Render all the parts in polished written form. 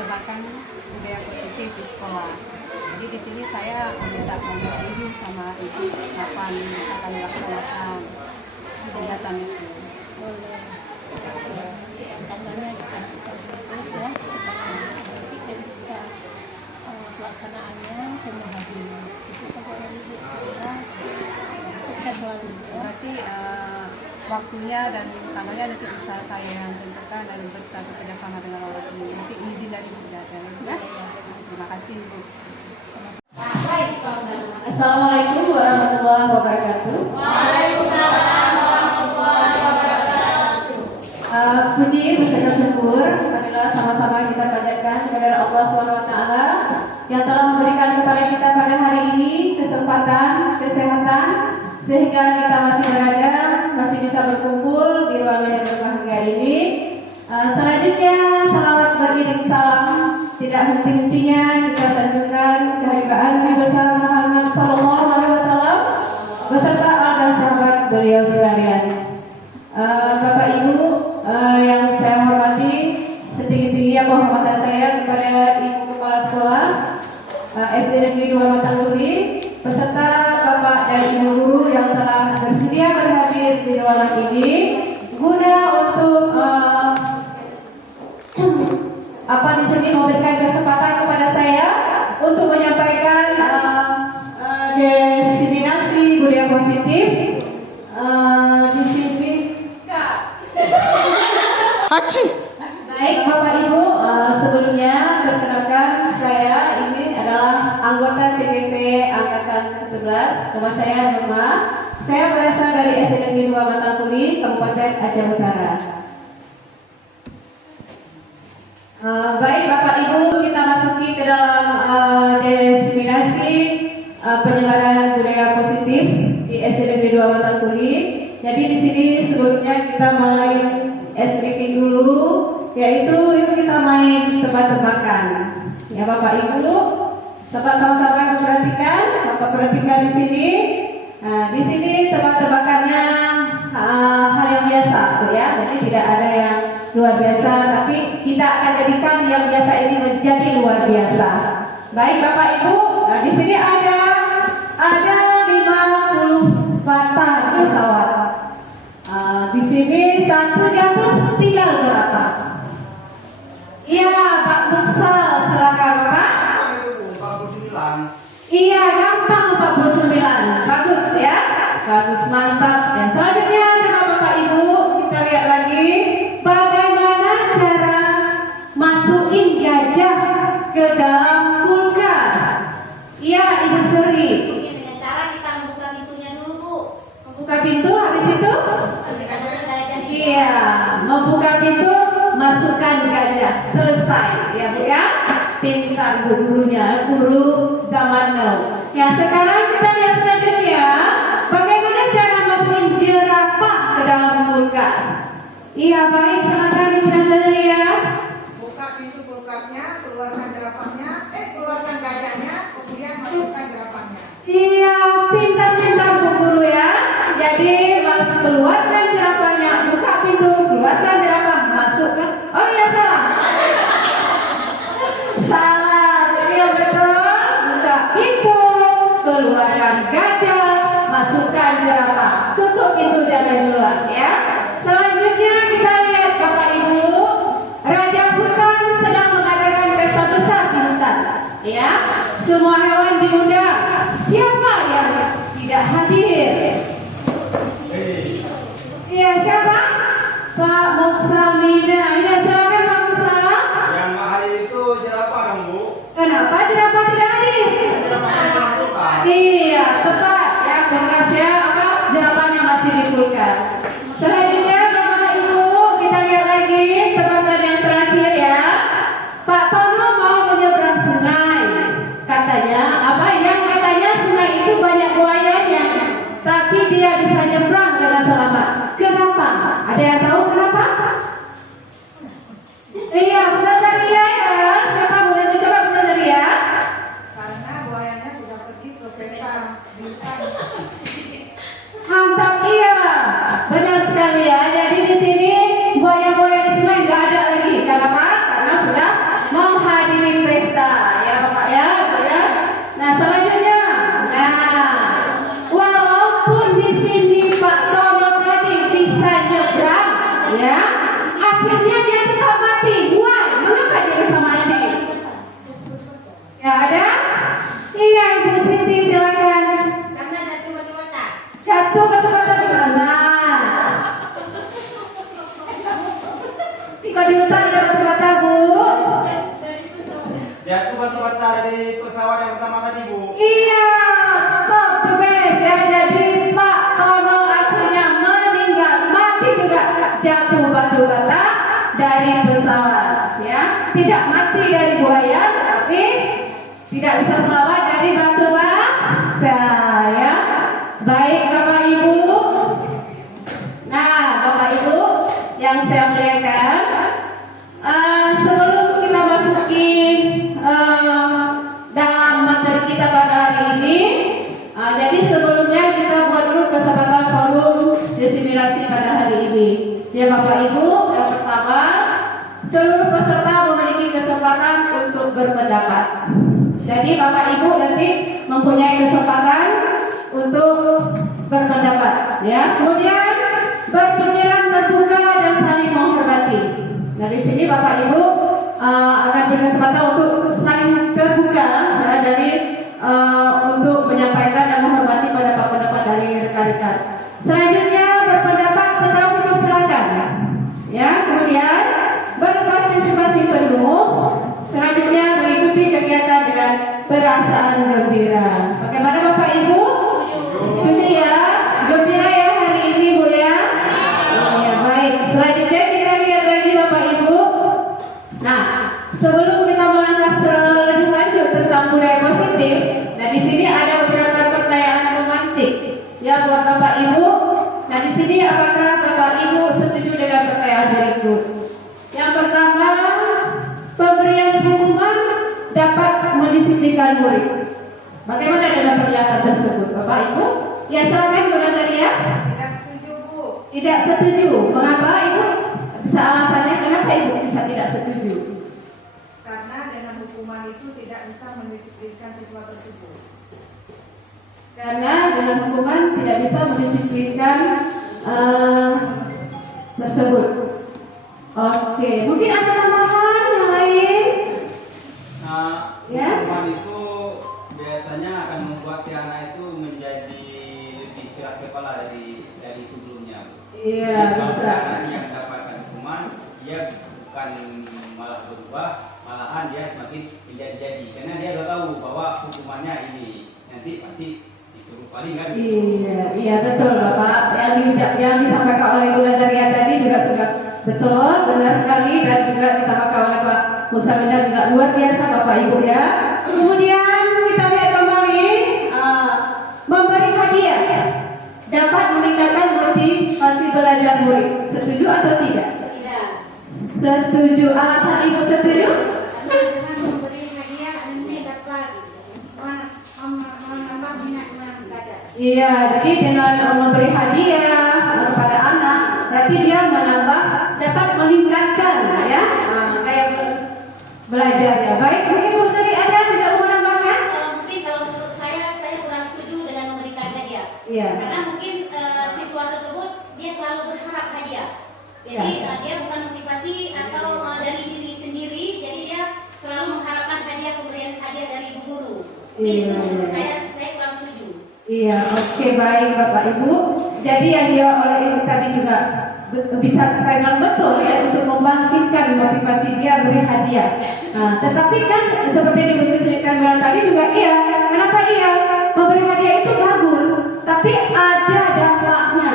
menyebarkan budaya positif di sekolah. Jadi di sini saya meminta izin sama ibu kapan akan dilaksanakan kegiatan itu. Boleh. Tanggalnya kita terus ya. Tapi ketika pelaksanaannya semua hadir. Itu saja ibu. Sukses selalu. Berarti waktunya dan tanggalnya nanti bisa saya tentukan dan bersatu kerjasama dengan orang tua. Nanti izin dari ibu ya. Terima kasih ibu. Assalamualaikum warahmatullahi wabarakatuh. Waalaikumsalam warahmatullahi wabarakatuh. Puji beserta syukur marilah sama-sama kita panjatkan kepada Allah SWT yang telah memberikan kepada kita pada hari ini kesempatan, kesehatan, sehingga kita masih berada, masih bisa berkumpul di ruangan yang berbahagia ini. Selanjutnya salawat beriring salam tidak henti-hentinya kita sanjungkan kehadiran Nabi besar Muhammad SAW beserta al dan sahabat beliau sekalian. Bapak Ibu yang saya hormati, setinggi-tingginya penghormatan saya kepada Ibu Kepala Sekolah SD Negeri 2 Matanguri beserta Bapak dan Ibu Guru yang telah bersedia berhadir di ruangan ini guna untuk di sini memberikan kesempatan kepada saya untuk menyampaikan diseminasi budaya positif di sini. Baik Bapak Ibu, sebelumnya perkenalkan saya ini adalah anggota CGP Angkatan 11, nama saya Nurma. Saya berasal dari SD Negeri 2 Matangkuli, Kabupaten Aceh Utara. Baik Bapak Ibu, kita masuki ke dalam diseminasi penyebaran budaya positif di SD Negeri 2 Matangkuli. Jadi di sini sebelumnya kita main ice breaking dulu, yaitu yuk kita main tebak-tebakan. Ya Bapak Ibu, sama-sama memperhatikan, Bapak perhatikan di sini. Nah, di sini tebak-tebakannya hal yang biasa, ya. Jadi tidak ada yang luar biasa, tapi kita akan jadikan yang biasa ini menjadi luar biasa. Baik Bapak Ibu, nah di sini ada 50 patah pesawat. Di sini satu jatuh tinggal berapa? Iya Pak Muksal, silakan Bapak. 49. Iya gampang 49, bagus ya, bagus mantap. Dan selanjutnya coba Bapak Ibu kita lihat lagi. Bagaimana cara masukin gajah ke dalam kulkas? Iya, Ibu Seri. Mungkin dengan cara kita membuka pintunya dulu, Bu. Membuka pintu, habis itu? Iya, membuka pintu, masukkan gajah. Selesai, ya Bu ya. Pintar Bu gurunya, guru zaman now. Ya, sekarang kita lihat selanjutnya. Bagaimana cara masukin jerapah ke dalam kulkas? Iya baik, silakan Ibu Nazaria. Buka pintu kulkasnya, keluarkan jerapahnya, keluarkan gajahnya, kemudian masukkan jerapahnya. Iya, pintar-pintar Bu Guru ya. Jadi keluarkan jerapahnya, buka pintu, keluarkan jerapah, masukkan. Oh iya salah. Salah. Jadi yang betul, buka pintu, keluarkan gajah, masukkan jerapah. Tutup pintu jangan keluar ya. Selanjutnya kita lihat Bapak Ibu, Raja Hutan sedang mengadakan pesta besar di hutan. Ya, semua hewan diundang. Siapa yang tidak hadir? Iya siapa? Pak Muksamina. Ini silakan Pak Muksam. Yang nggak hadir itu jerapah dong Bu. Kenapa jerapah tidak hadir? Jerapahnya di kulkas. Iya tepat ya, kulkasnya apa? Jerapahnya masih di kulkas. Selanjutnya Bapak Ibu kita lihat lagi tebakan yang terakhir ya. Pak Tono mau menyeberang sungai. Katanya apa? Yang katanya sungai itu banyak buayanya, tapi dia bisa nyebrang dengan selamat. Kenapa? Ada yang tahu kenapa? Iya, Bu Nazaria ya. Siapa Bu Nazaria? Coba Bu Nazaria. Karena buayanya sudah pergi ke pesta pesta ya Bapak ya, Ibu ya. Nah, selanjutnya. Nah, walaupun di sini Pak Tono tadi bisa nyebrang ya, akhirnya dia tetap mati. Why? Mengapa dia bisa mati? Ya ada? Iya, Ibu Siti silakan. Karena jatuh batu-bata. Jatuh batu-bata di mana? Kalau di hutan ada batu-bata, Bu. Jatuh batu-bata dari pesawat yang pertama tadi, Bu. Iya, top the best ya. Jadi Pak Tono akhirnya meninggal, mati juga jatuh batu-bata dari pesawat ya. Tidak mati dari buaya, tetapi tidak bisa selamat dari batu bata ya. Baik Bapak Ibu. Nah, Bapak Ibu yang saya muliakan, sebelum kita masuki dalam materi kita pada hari ini, jadi sebelumnya kita buat dulu kesempatan forum disimulasi pada hari ini. Ya Bapak Ibu, yang pertama, seluruh peserta memiliki kesempatan untuk berpendapat. Jadi Bapak Ibu nanti mempunyai kesempatan untuk berpendapat, ya. Kemudian berpikiran terbuka dan saling menghormati. Nah di sini Bapak Ibu akan berkesempatan untuk saling terbuka, ya, dari untuk menyampaikan dan menghormati pendapat-pendapat dari rekan-rekan. Selanjutnya berpendapat secara dipersilakan, ya. Kemudian berpartisipasi penuh. Selanjutnya mengikuti kegiatan dengan perasaan gembira. Bagaimana Bapak Ibu? Setuju ya? Gembira ya hari ini Bu ya? Ya baik. Selanjutnya kita lihat lagi Bapak Ibu. Nah, sebelum kita melangkah lebih lanjut tentang budaya positif, nah di sini ada beberapa pertanyaan romantik ya buat Bapak Ibu. Nah di sini apakah Bapak Ibu setuju dengan pertanyaan berikut? Yang pertama, pemberian hukuman dapat mendisiplinkan murid. Bagaimana dengan pernyataan tersebut, Bapak Ibu? Ya silakan Bu Nazaria. Tidak setuju, Bu. Tidak setuju. Mengapa Ibu? Bisa alasannya kenapa Ibu bisa tidak setuju? Karena dengan hukuman itu tidak bisa mendisiplinkan siswa tersebut. Karena dengan hukuman tidak bisa mendisiplinkan tersebut. Oke, mungkin ada tambahan yang lain? Nah, Ya. hukuman itu biasanya akan membuat si anak itu menjadi lebih keras kepala dari sebelumnya. Iya, Jadi, kalau bisa. si anak yang mendapatkan hukuman, dia bukan malah berubah, malahan dia semakin menjadi-jadi. Karena dia sudah tahu bahwa hukumannya ini nanti pasti disuruh paling kan. Iya betul Bapak. Yang disampaikan oleh Bu Nazaria tadi juga sudah betul, benar sekali, dan juga ditambahkan oleh Pak Musamina juga luar biasa Bapak Ibu ya. Kemudian kita lihat kembali memberi hadiah dapat meningkatkan motivasi belajar murid. Setuju atau tidak? Tidak. Setuju. Alasan Ibu setuju? Karena dengan memberi hadiah nanti dapat menambah minat belajar. Iya, jadi dengan memberi hadiah kepada anak, berarti dia menambah, dapat meningkatkan ya, kayak belajar ya. Baik, mungkin Bu Sri ada tidak mau menambahkan? Mungkin kalau menurut saya kurang setuju dengan memberikan hadiah. Iya. Karena mungkin siswa tersebut dia selalu berharap hadiah. Jadi Ya. dia bukan motivasi atau dari diri sendiri. Jadi dia selalu mengharapkan hadiah, pemberian hadiah dari ibu guru. Jadi itu menurut saya kurang setuju. Iya, oke, baik Bapak Ibu. Jadi yang dia oleh Ibu tadi juga bisa memang betul ya untuk membangkitkan motivasi dia beri hadiah. Nah, tetapi kan seperti yang Ibu ceritakan bilang tadi juga iya. Kenapa iya? Memberi hadiah itu bagus, tapi ada dampaknya.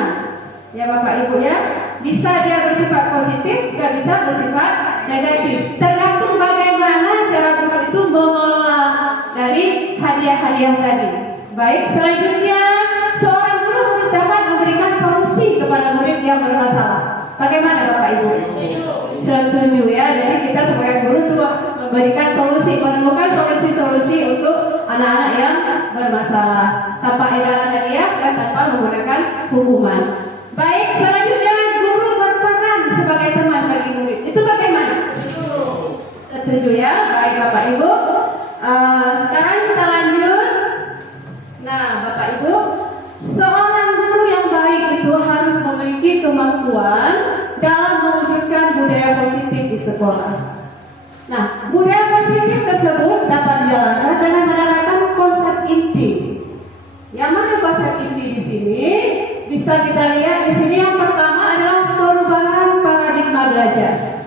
Ya Bapak Ibu ya, bisa dia bersifat positif, juga bisa bersifat negatif. Tergantung bagaimana cara guru itu mengelola dari hadiah-hadiah tadi. Baik, selanjutnya seorang guru harus dapat memberikan solusi kepada murid yang bermasalah. Bagaimana Bapak Ibu? Setuju ya. Jadi kita sebagai guru itu harus memberikan solusi, menemukan solusi-solusi untuk anak-anak yang bermasalah tanpa imbalan hadiah dan tanpa menggunakan hukuman. Baik, selanjutnya guru berperan sebagai teman bagi murid. Itu bagaimana? Setuju ya. Baik Bapak Ibu. sekolah. Nah, budaya positif tersebut dapat dijalankan dengan menerapkan konsep inti. Yang mana konsep inti di sini? Bisa kita lihat di sini yang pertama adalah perubahan paradigma belajar.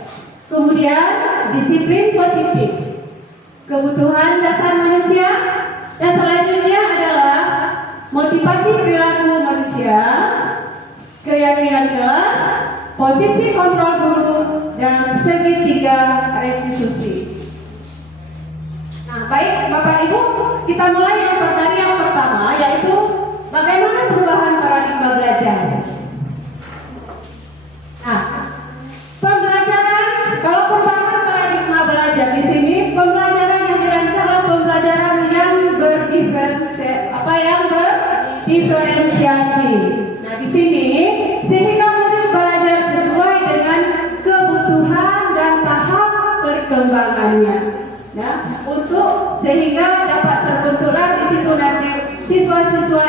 Kemudian disiplin positif, kebutuhan dasar manusia, dan selanjutnya adalah motivasi perilaku manusia, keyakinan kelas, posisi kontrol guru, dan segitiga restitusi. Nah, baik Bapak Ibu, kita mulai yang pertama, yaitu bagaimana perubahan paradigma belajar. Nah, pembelajaran, kalau perubahan paradigma belajar di sini, pembelajaran yang dirancang adalah pembelajaran yang berdiferensiasi. Nah, di sini sehingga murid belajar sesuai dengan kebutuhan dan tahap perkembangannya. Nah, untuk sehingga dapat terbentuklah di situ nanti siswa-siswa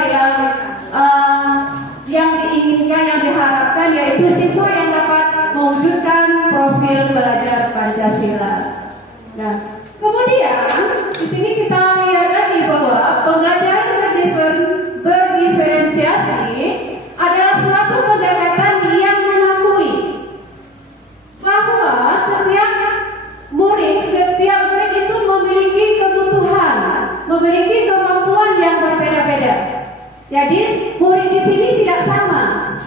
yang diinginkan, yang diharapkan, yaitu siswa yang dapat mewujudkan profil belajar Pancasila. Nah, kemudian di sini kita lihat lagi bahwa pembelajaran berdiferensiasi adalah suatu pendekatan yang mengakui bahwa setiap murid itu memiliki kebutuhan, memiliki kemampuan yang berbeda-beda. Jadi murid di sini tidak sama,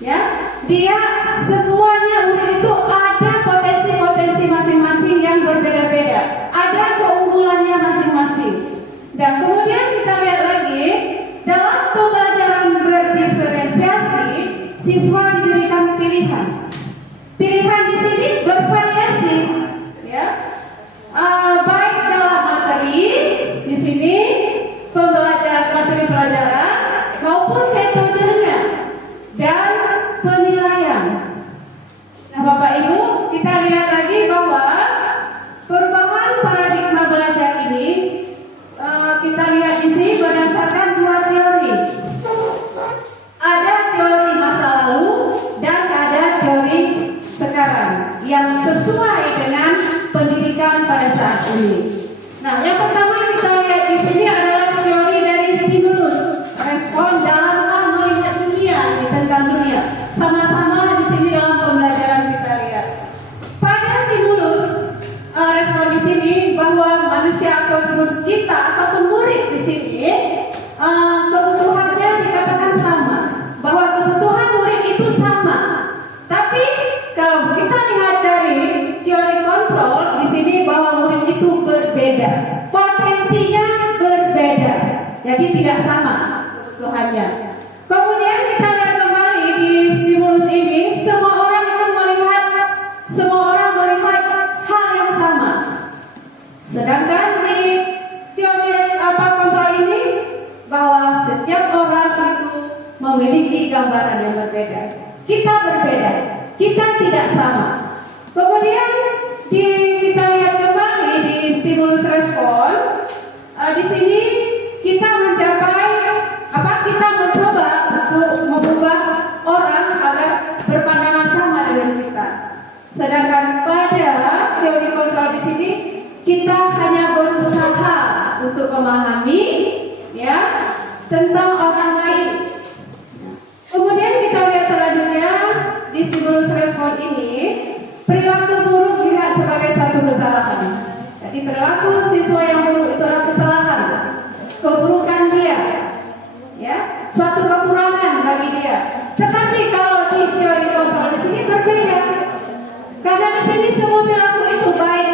ya. Dia semuanya murid itu ada potensi-potensi masing-masing yang berbeda-beda, ada keunggulannya masing-masing. Dan kemudian kita lihat lagi dalam pembelajaran berdiferensiasi, siswa diberikan pilihan. Pilihan di sini bervariasi, ya. Baik dalam materi di sini materi pelajaran maupun metodenya dan penilaian. Nah, Bapak Ibu, kita lihat lagi bahwa perubahan paradigma belajar ini kita lihat di sini berdasarkan dua teori. Ada teori masa lalu dan ada teori sekarang yang sesuai dengan pendidikan pada saat ini. Nah, yang pertama kita lihat di sini adalah teori dari stimulus respon dalam hal melihat dunia, tentang dunia. Sama-sama di sini dalam pembelajaran kita lihat. Pada stimulus respon di sini bahwa manusia ataupun kita ataupun murid di sini kebutuhannya dikatakan sama, bahwa kebutuhan murid itu sama. Tapi kalau kita lihat dari teori kontrol di sini bahwa murid itu berbeda, potensinya berbeda, jadi tidak sama kebutuhannya. Kemudian kita lihat kembali di stimulus ini, semua orang melihat hal yang sama. Sedangkan di teori kontrol ini bahwa setiap orang itu memiliki gambaran yang berbeda. Kita berbeda, kita tidak sama. Kemudian kita lihat kembali di stimulus respon. Di sini kita mencoba untuk mengubah orang agar berpandangan sama dengan kita. Sedangkan pada teori kontrol di sini kita hanya berusaha untuk memahami, ya, tentang orang lain. Kemudian kita lihat selanjutnya di stimulus respon ini, perilaku buruk dilihat sebagai satu kesalahan. Jadi perilaku siswa yang buruk itu adalah kesalahan, keburukan dia, ya, suatu kekurangan bagi dia. Tetapi kalau di teori kontrol di sini berbeda, karena di sini semua perilaku itu baik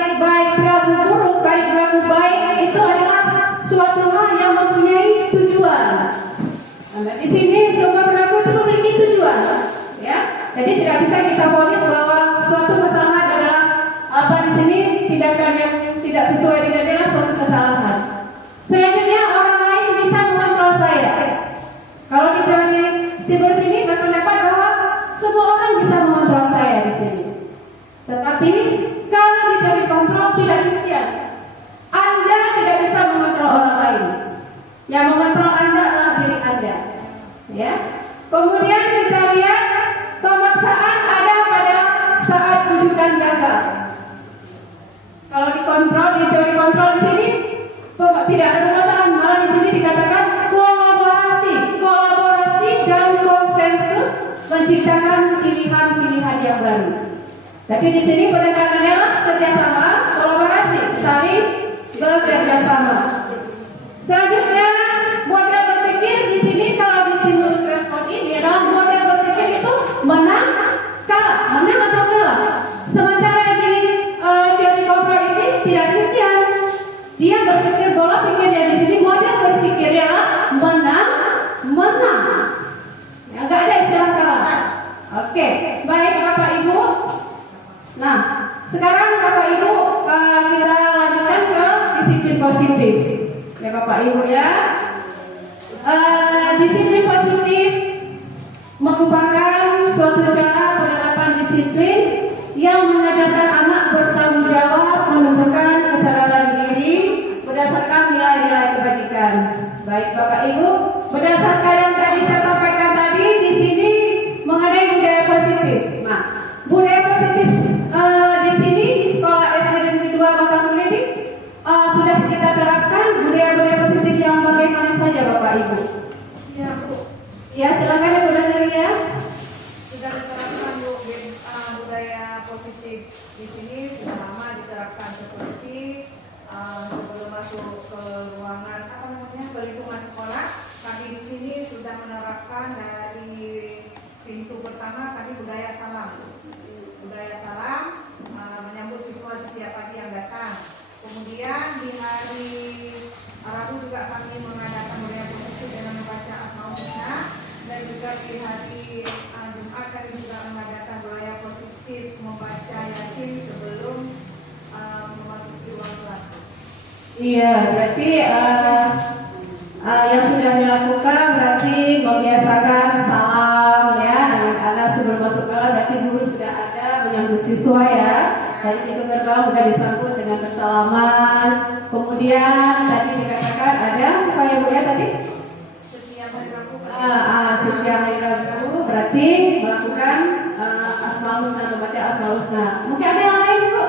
perilaku buruk, perilaku baik itu adalah suatu hal yang mempunyai tujuan. Nah, di sini semua perilaku itu memiliki tujuan, ya. Jadi tidak bisa kita vonis bahwa suatu kesalahan adalah di sini tindakan yang tidak sesuai dengan dia suatu kesalahan. Selanjutnya orang lain bisa mengontrol saya. Kalau di teori stimulus ini berpendapat bahwa semua orang bisa mengontrol saya di sini. Tetapi kalau di teori kontrol tidak demikian. Anda tidak bisa mengontrol orang lain. Yang mengontrol Anda adalah diri Anda. Ya. Kemudian kita lihat pemaksaan ada pada saat rujukan gagal. tidak ada masalah, malah di sini dikatakan kolaborasi dan konsensus menciptakan pilihan-pilihan yang baru. Tapi di sini penekanannya kerjasama, kolaborasi, saling bekerja sama. Selanjutnya model berpikir di sini kalau di stimulus respon ini adalah model berpikir itu menang kalah, menang atau kalah. Sementara di teori kontrol ini tidak demikian. Dia berpikir bola pikirnya di sini model berpikirnya adalah menang. Ya, nggak ada istilah kalah. Oke, baik Bapak Ibu. Nah, sekarang Bapak Ibu kita lanjutkan ke disiplin positif. Ya Bapak Ibu ya. Disiplin positif merupakan suatu cara penerapan disiplin yang mengajarkan anak bertanggung jawab, menunjukkan kesadaran diri berdasarkan nilai-nilai kebajikan. Baik Bapak Ibu, berdasarkan yang tadi saya sampaikan tadi di sini mengenai budaya positif. Nah, budaya positif di sini di sekolah SD Negeri 2 Batangan ini sudah kita terapkan budaya-budaya positif yang bagaimana saja Bapak Ibu? Ya Bu, Ya silakan ya Saudara ya. sudah diterapkan Bu budaya positif di sini sudah lama diterapkan seperti sebelum masuk ke ruangan ke lingkungan sekolah. Kami di sini sudah menerapkan dari pintu pertama tadi budaya salam. Budaya salam menyambut siswa setiap pagi yang datang. Kemudian di hari Rabu juga kami mengadakan budaya positif dengan membaca Asmaul Husna, dan juga di hari Jumat kami juga mengadakan budaya positif membaca Yasin sebelum memasuki ruang kelas. Iya, berarti yang sudah dilakukan berarti membiasakan salam ya dengan anak sebelum masuk kelas, berarti guru sudah ada menyambut siswa ya. Dari pintu gerbang sudah disambut dengan bersalaman. Kemudian tadi dikatakan ada apa ya Bu ya tadi? Setiap hari Rabu Setiap hari Rabu berarti melakukan Asmaul Husna, membaca Asmaul Husna. Mungkin ada yang lain Bu?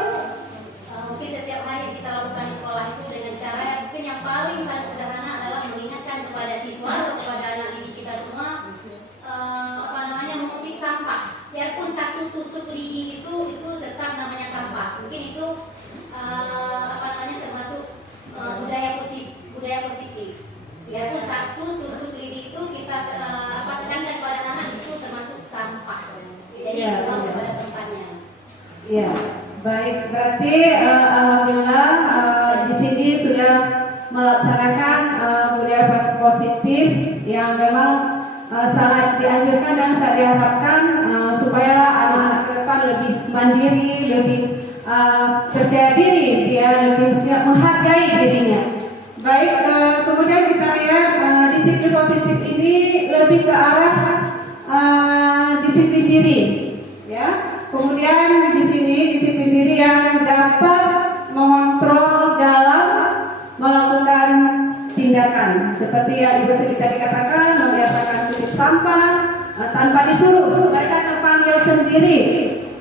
Mungkin setiap hari kita lakukan di sekolah itu dengan cara mungkin yang paling sangat sederhana adalah mengingatkan kepada siswa atau kepada anak didik kita semua memungut sampah. Biarpun satu tusuk lidi itu tetap namanya sampah. Mungkin itu termasuk budaya positif. Biarpun satu tusuk lidi itu kita tekankan kepada anak itu termasuk sampah. Jadi buang kepada tempatnya. Iya, baik. Berarti alhamdulillah di sini sudah melaksanakan budaya positif yang memang sangat dianjurkan dan sangat diharapkan supaya anak-anak ke depan lebih mandiri, lebih percaya diri, dia lebih siap menghargai dirinya. Baik, kemudian kita lihat disiplin positif ini lebih ke arah disiplin diri, ya. Kemudian di sini disiplin diri yang dapat mengontrol dalam melakukan tindakan seperti yang Ibu Sri tadi katakan, membiasakan tutup sampah tanpa disuruh, mereka terpanggil sendiri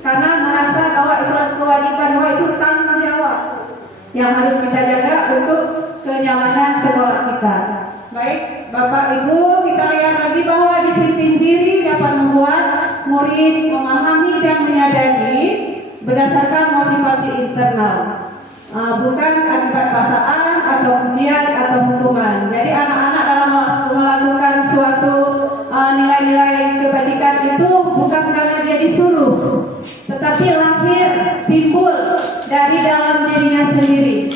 karena merasa bahwa itu kewajiban, bahwa itu tanggung jawab yang harus kita jaga untuk kenyamanan sekolah kita. Baik, Bapak Ibu, kita lihat lagi bahwa disiplin diri dapat membuat murid memahami dan menyadari berdasarkan motivasi internal, bukan akibat paksaan atau ujian atau hukuman. Jadi anak-anak dalam melakukan suatu nilai-nilai kebajikan itu bukan karena dia disuruh, tetapi lahir timbul dari dalam dirinya sendiri.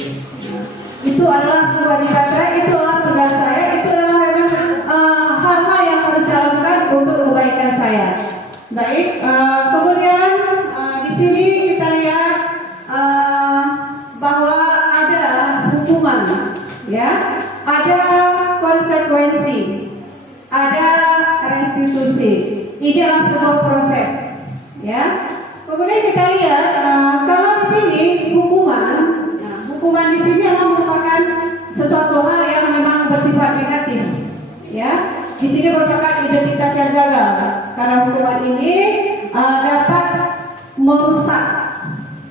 Itu adalah kewajiban saya, itu adalah tugas saya, itu adalah hal-hal yang harus saya lakukan untuk kebaikan saya. Baik, kemudian di sini kita lihat bahwa ada hukuman, ya, ada konsekuensi, ada restitusi. Ini adalah sebuah proses, ya. Kemudian kita lihat kalau di sini hukuman di sini adalah merupakan sesuatu hal yang memang bersifat negatif, ya. Di sini merupakan identitas yang gagal karena hukuman ini dapat merusak,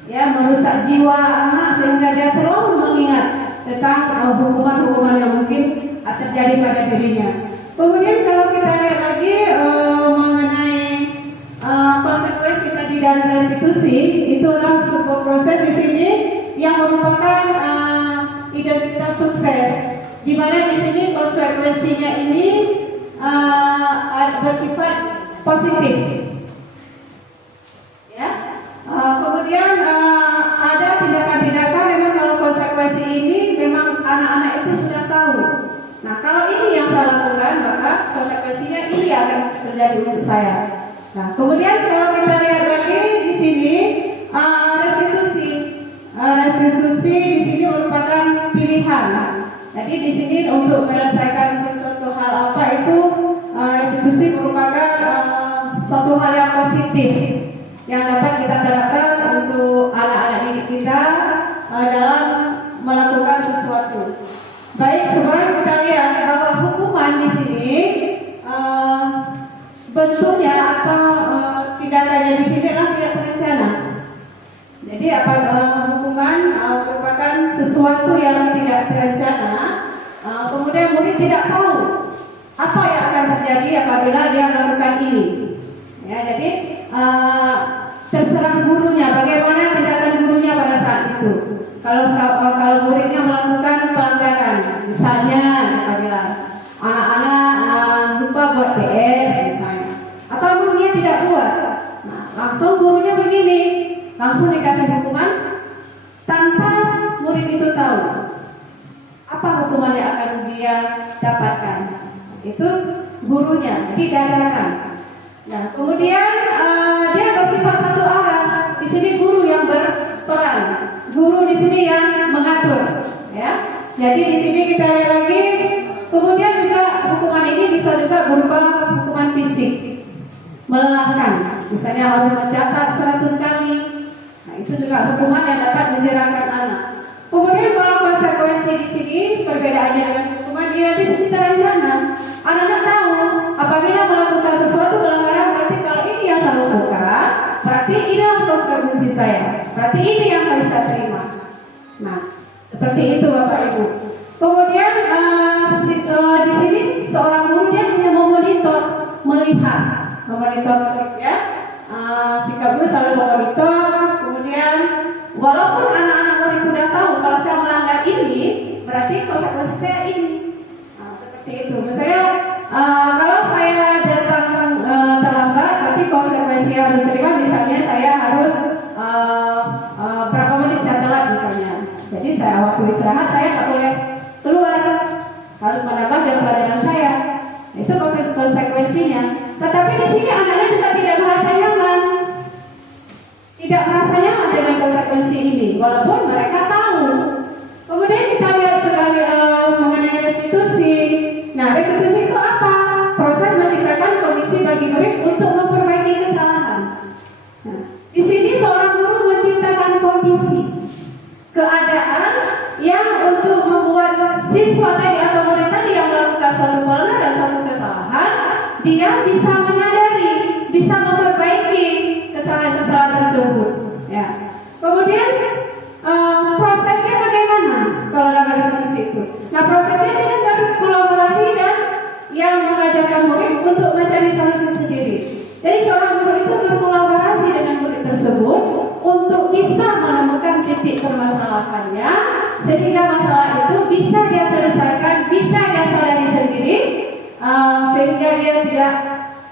ya, merusak jiwa anak sehingga dia terlalu mengingat tentang hukuman terjadi pada dirinya. Kemudian kalau kita lihat lagi mengenai konsekuensi tadi dan restitusi, itu adalah sebuah proses di sini yang merupakan identitas sukses, di mana di sini konsekuensinya ini bersifat positif. Ya. Kemudian ada tindakan-tindakan memang kalau konsekuensi ini memang anak-anak itu sudah tahu. Nah, kalau ini yang saya lakukan, maka konsekuensinya ini akan terjadi untuk saya. Nah, kemudian kalau kita lihat lagi di sini restitusi. Restitusi di sini merupakan pilihan. Jadi di sini untuk menyelesaikan sesuatu hal apa itu restitusi merupakan suatu hal yang positif yang dapat kita terapkan untuk anak-anak didik kita dalam melakukan sesuatu. Baik, sebenarnya kita lihat bahwa hukuman di sini bentuknya atau tindakannya di sini adalah tidak terencana. Jadi hukuman merupakan sesuatu yang tidak terencana. Kemudian murid tidak tahu apa yang akan terjadi apabila dia melakukan ini. Ya, jadi terserah gurunya bagaimana tindakan gurunya pada saat itu. Kalau muridnya melakukan pelanggaran, misalnya apabila anak-anak lupa buat PR misalnya, atau gurunya tidak buat, nah, langsung gurunya begini, langsung dikasih hukuman tanpa murid itu tahu apa hukuman yang akan dia dapatkan. Itu gurunya, jadi dadakan. Nah, kemudian dia bersifat satu arah. Di sini guru yang berperan, guru di sini yang mengatur, ya. Jadi di sini kita lihat lagi. Kemudian juga hukuman ini bisa juga berupa hukuman fisik, melelahkan. Misalnya harus mencatat 100 kali. Nah, itu juga hukuman yang dapat menjerahkan anak. Kemudian kalau konsekuensi di sini perbedaannya dengan hukuman dia di sini terencana. Anak-anak tahu apabila melakukan sesuatu pelanggaran, berarti kalau ini yang saya lakukan, berarti ini adalah konsekuensi saya. Berarti ini yang harus saya terima. Nah, seperti itu Bapak Ibu. Kemudian di sini seorang guru dia punya memonitor, memonitor ya. Sikap guru selalu memonitor. Kemudian walaupun anak-anak murid sudah tahu kalau saya melanggar ini, berarti konsekuensi saya ini. Nah, seperti itu. Misalnya kalau saya datang terlambat, berarti konsekuensi yang harus diterima. Misalnya saya harus berapa menit saya telat misalnya. Jadi saya waktu istirahat saya nggak boleh keluar, harus menambah jam pelajaran saya. Itu konsekuensinya. Tetapi di sini anaknya juga tidak merasa nyaman, dengan konsekuensi ini, walaupun mereka tahu. Kemudian kita lihat sekali mengenai restitusi. Nah, restitusi itu apa? Proses menciptakan kondisi bagi murid untuk memperbaiki kesalahan. Nah, di sini seorang guru menciptakan kondisi, keadaan yang untuk membuat siswa tadi atau murid tadi yang melakukan suatu pelanggaran, suatu kesalahan, dia bisa menyadari, bisa memperbaiki kesalahan-kesalahan tersebut. Ya. Kemudian prosesnya bagaimana kalau dalam restitusi itu? Nah, prosesnya dengan berkolaborasi dan yang mengajarkan murid untuk mencari solusi sendiri. Jadi seorang guru itu berkolaborasi dengan murid tersebut untuk bisa menemukan titik permasalahannya, sehingga masalah itu bisa dia selesaikan, bisa dia sadari sendiri, sehingga dia tidak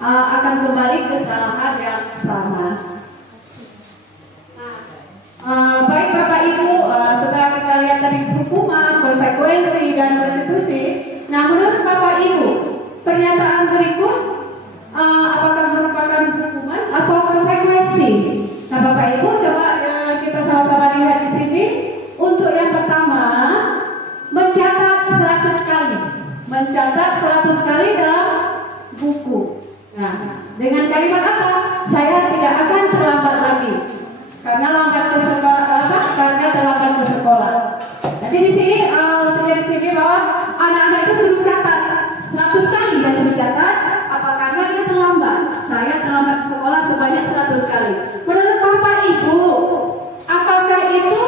akan kembali ke kesalahan yang sama. Baik Bapak Ibu, setelah kita lihat tadi hukuman, konsekuensi, dan restitusi, nah menurut Bapak Ibu, pernyataan berikut apakah merupakan hukuman atau konsekuensi? Nah Bapak Ibu, coba kita sama-sama lihat di sini. Untuk yang pertama, mencatat 100 kali, mencatat 100 kali dalam buku. Nah, dengan kalimat apa? Saya tidak akan terlambat lagi. Karena lambat ke sekolah, karena terlambat ke sekolah. Jadi di sini untuknya di sini bahwa anak-anak itu suruh catat 100 kali dan suruh catat apa karena dia terlambat. Saya terlambat ke sekolah sebanyak 100 kali. Menurut Bapak Ibu, apakah itu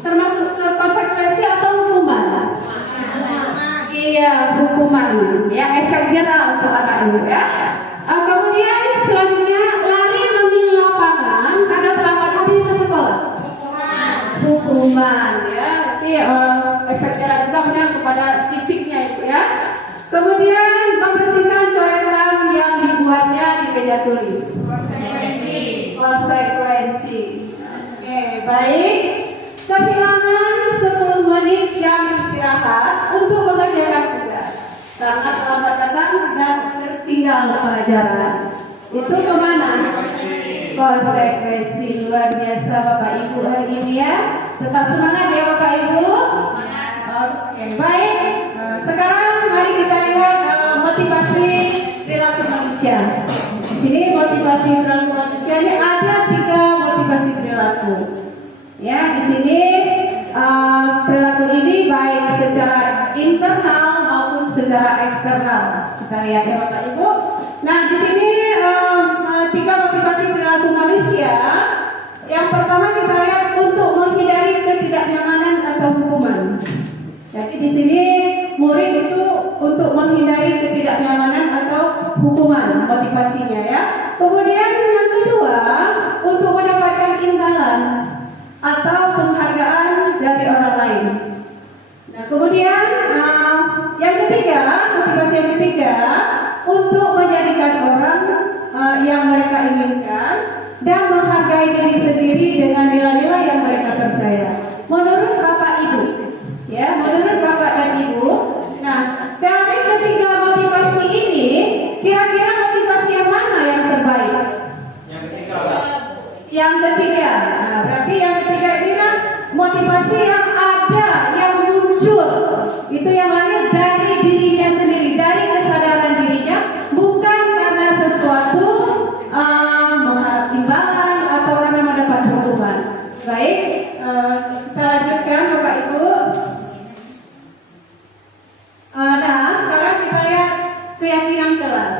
termasuk konsekuensi atau hukuman? Iya, hukuman. hukuman, ya, efek jerah untuk anak ibu, ya. Kemudian selanjutnya lari mengelilingi lapangan karena terlambat hadir ke sekolah. Hukuman, ya. Nanti efek jerah juga misalnya kepada fisiknya itu, ya. Kemudian membersihkan coretan yang dibuatnya di meja tulis. Konsekuensi. Oke, baik. Kehilangan 10 menit jam istirahat untuk mengerjakan tugas karena terlambat datang dan tertinggal pelajaran. Itu kemana? Konsekuensi. Luar biasa Bapak Ibu hari ini, ya. Tetap semangat ya Bapak Ibu. Oke, baik. Sekarang mari kita lihat motivasi perilaku manusia. Di sini motivasi perilaku manusia ini ada 3 motivasi perilaku. Ya, di sini perilaku ini baik secara internal maupun secara eksternal. Kita lihat ya Bapak Ibu. Nah, di sini 3 motivasi perilaku manusia. Yang pertama kita lihat untuk menghindari ketidaknyamanan atau hukuman. Jadi di sini murid itu untuk menghindari ketidaknyamanan atau hukuman motivasinya, ya. Kemudian yang kedua untuk mendapatkan imbalan atau penghargaan dari orang lain. Nah, kemudian yang ketiga, motivasi yang ketiga untuk menjadikan orang yang mereka inginkan dan menghargai diri sendiri dengan nilai-nilai yang mereka percaya. Menurut Bapak Ibu, ya, menurut Bapak dan Ibu, nah dari ketiga motivasi ini, kira-kira motivasi yang mana yang terbaik? Yang ketiga. Yang ketiga. Nah, berarti yang ketiga ini kan motivasi yang ada, yang muncul. Itu yang lahir dari dirinya sendiri, dari kesadaran dirinya, bukan karena sesuatu mengharap imbalan atau karena mendapat hukuman. Baik, kita lanjutkan Bapak Ibu. Nah, sekarang kita lihat keyakinan kelas.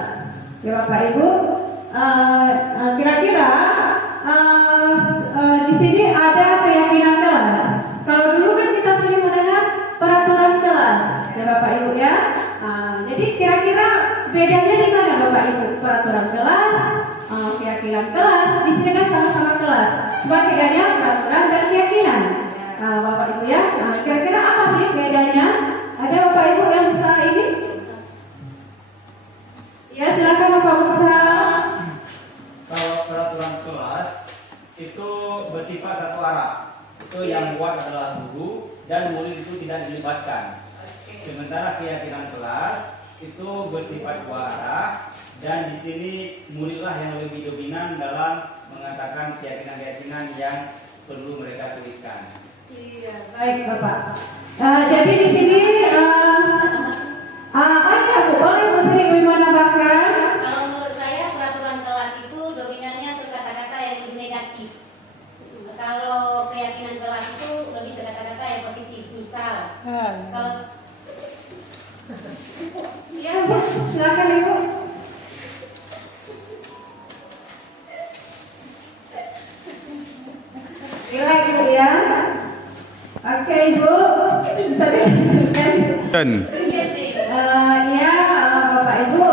Ya Bapak Ibu, kira-kira di sini ada keyakinan kelas. Kalau dulu kan kita sering mendengar peraturan kelas, ya Bapak Ibu, ya. Jadi kira-kira bedanya di mana Bapak Ibu? Peraturan kelas, keyakinan kelas. Di sini kan sama-sama kelas. Cuma bedanya peraturan dan keyakinan. Bapak Ibu, ya. Kira-kira apa sih bedanya? Ada Bapak Ibu yang bisa ini? Ya, silakan Bapak Musa. Kalau peraturan kelas itu bersifat satu arah. Itu yang buat adalah guru dan murid itu tidak dilibatkan. Sementara keyakinan kelas itu bersifat dua arah dan di sini muridlah yang lebih dominan dalam mengatakan keyakinan-keyakinan yang perlu mereka tuliskan. Iya, baik Bapak. Jadi di sini ada Bu, boleh Bu Sri menambahkan? Kalau menurut saya peraturan kelas itu dominannya ke kata-kata yang negatif. Kalau keyakinan kelas itu lebih ke kata-kata yang positif. Misal, kalau Ya Bu, silakan Ibu. Relax Bu, ya. Oke Ibu, bisa dilanjutkan. Ya Bapak Ibu,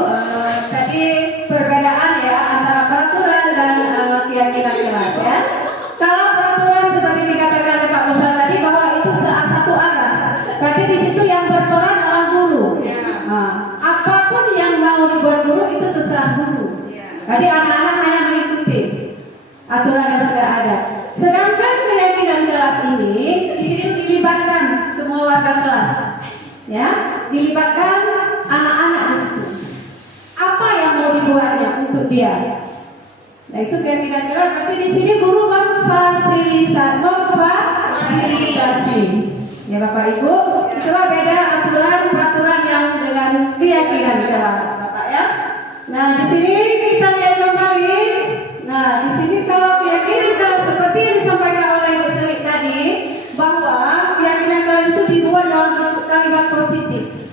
tadi perbedaan ya antara peraturan dan keyakinan kelas, ya. Kalau peraturan seperti dikatakan oleh Pak Musa tadi bahwa itu satu arah, berarti di situ yang berperan adalah guru. Apapun yang mau dibuat guru itu terserah guru. Jadi anak-anak hanya mengikuti aturan yang sudah ada. Sedangkan keyakinan kelas ini di sini dilibatkan semua warga kelas, ya, dilibatkan anak-anak di situ. Apa yang mau dibuatnya untuk dia? Nah itu keyakinan kelas. Berarti di sini guru memfasilitasi. Ya Bapak Ibu, itulah beda aturan peraturan yang dengan keyakinan kelas, Bapak, ya. Nah di sini kita lihat kembali. Nah di sini kalau keyakinan kelas seperti yang disampaikan oleh Ibu Sri tadi, bahwa keyakinan kelas itu dibuat dalam kalimat positif.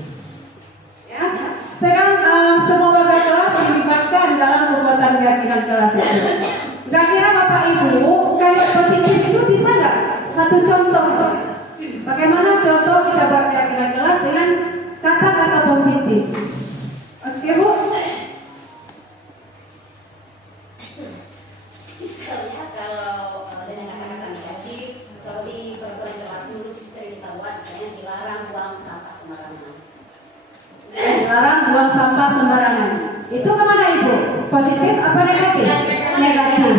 Ya, sekarang semua warga kelas dilibatkan dalam pembuatan keyakinan kelas itu. Kira-kira Bapak Ibu, kalimat positif itu bisa nggak? Satu contoh. Bagaimana contoh kita buat keyakinan kelas dengan kata-kata positif? dilarang buang sampah sembarangan. Dilarang buang sampah sembarangan. Itu kemana Ibu? Positif apa negatif? Negatif.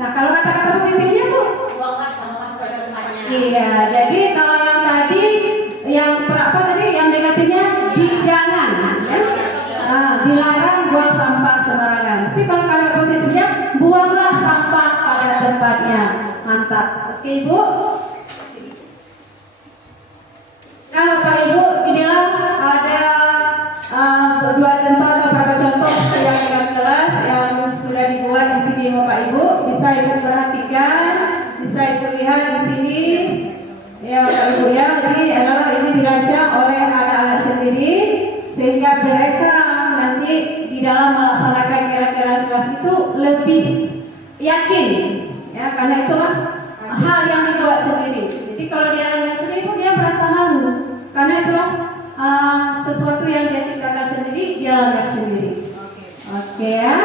Nah, kalau kata-kata positifnya Bu? Buanglah sampah pada tempatnya. Iya, jadi kalau yang tadi yang berapa tadi yang negatifnya jangan ya? Dilarang buang sampah sembarangan. Tapi kalau kalimat positifnya buanglah sampah pada tempatnya. Mantap. Oke Ibu. Nah Bapak Ibu, inilah ada dua contoh atau beberapa contoh keyakinan kelas yang sudah dibuat di sini Bapak Ibu. Bisa Ibu perhatikan, bisa Ibu lihat di sini. Ya Bapak Ibu ya, jadi adalah ini dirancang oleh anak-anak sendiri sehingga mereka nanti di dalam melaksanakan keyakinan kelas itu lebih yakin ya, karena itulah hal yang dibuat sendiri. Jadi kalau dia lihat sendiri pun dia merasa malu, karena itulah sesuatu yang dia ciptakan sendiri, dia lakukan sendiri. Oke ya.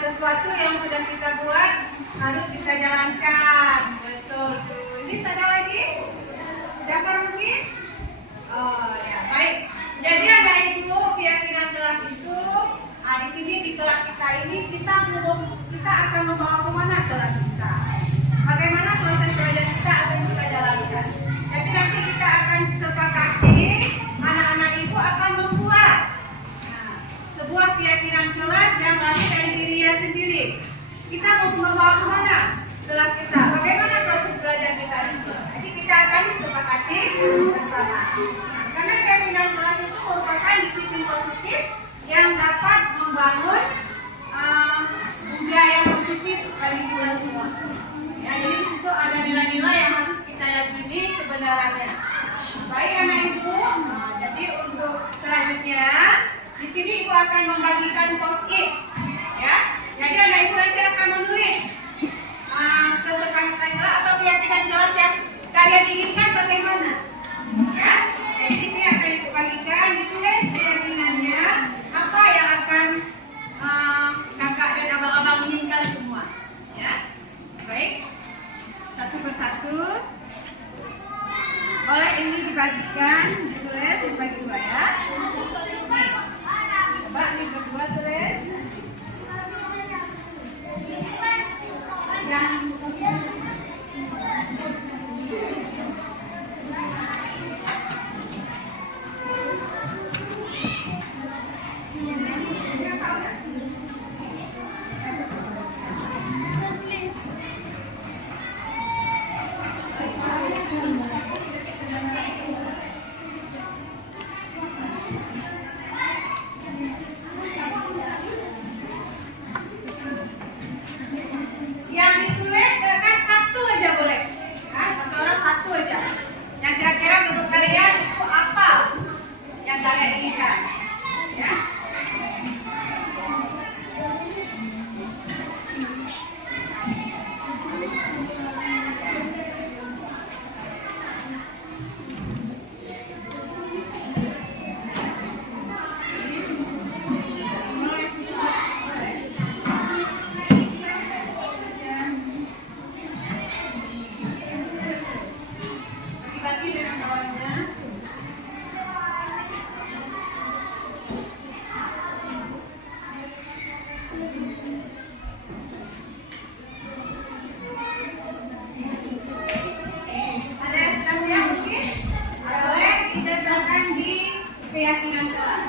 Sesuatu yang sudah kita buat harus kita jalankan. Betul tuh. Ini ada lagi? Daftar mungkin? Oh ya, baik. Jadi ada Ibu, keyakinan kelas itu di sini di kelas kita ini kita akan membawa kemana kelas kita? Bagaimana proses belajar kita akan kita jalankan? Jadi nanti kita akan sepakati, anak-anak Ibu akan membuat sebuah keyakinan kelas yang berasal dari dirinya sendiri. Kita mau membawa kemana kelas kita? Bagaimana proses belajar kita di sini? Jadi kita akan sepakati bersama. Karena keyakinan kelas itu merupakan disiplin positif yang dapat membangun budaya positif bagi kita semua. Ya, jadi di situ ada nilai-nilai yang harus kita yakini kebenarannya. Baik anak Ibu, jadi untuk selanjutnya di sini Ibu akan membagikan post-it, ya. Jadi anak Ibu nanti akan menulis kesukaan kelas atau keyakinan kelas yang kalian inginkan bagaimana, ya. Jadi di sini akan Ibu bagikan, ditulis keyakinannya apa yang akan kakak dan abang-abang inginkan semua, ya. Baik, satu persatu. Oleh ini dibagikan, ditulis dibagi dua ya. Coba ini berdua tulis. Yang ditulis dengan satu aja boleh, nah, satu orang satu aja. Yang kira-kira menurut kalian itu apa yang kalian inginkan, ya? Dibagi dengan bawahnya. Ada yang sudah siap mungkin? Boleh ditempelkan di keyakinan kelas.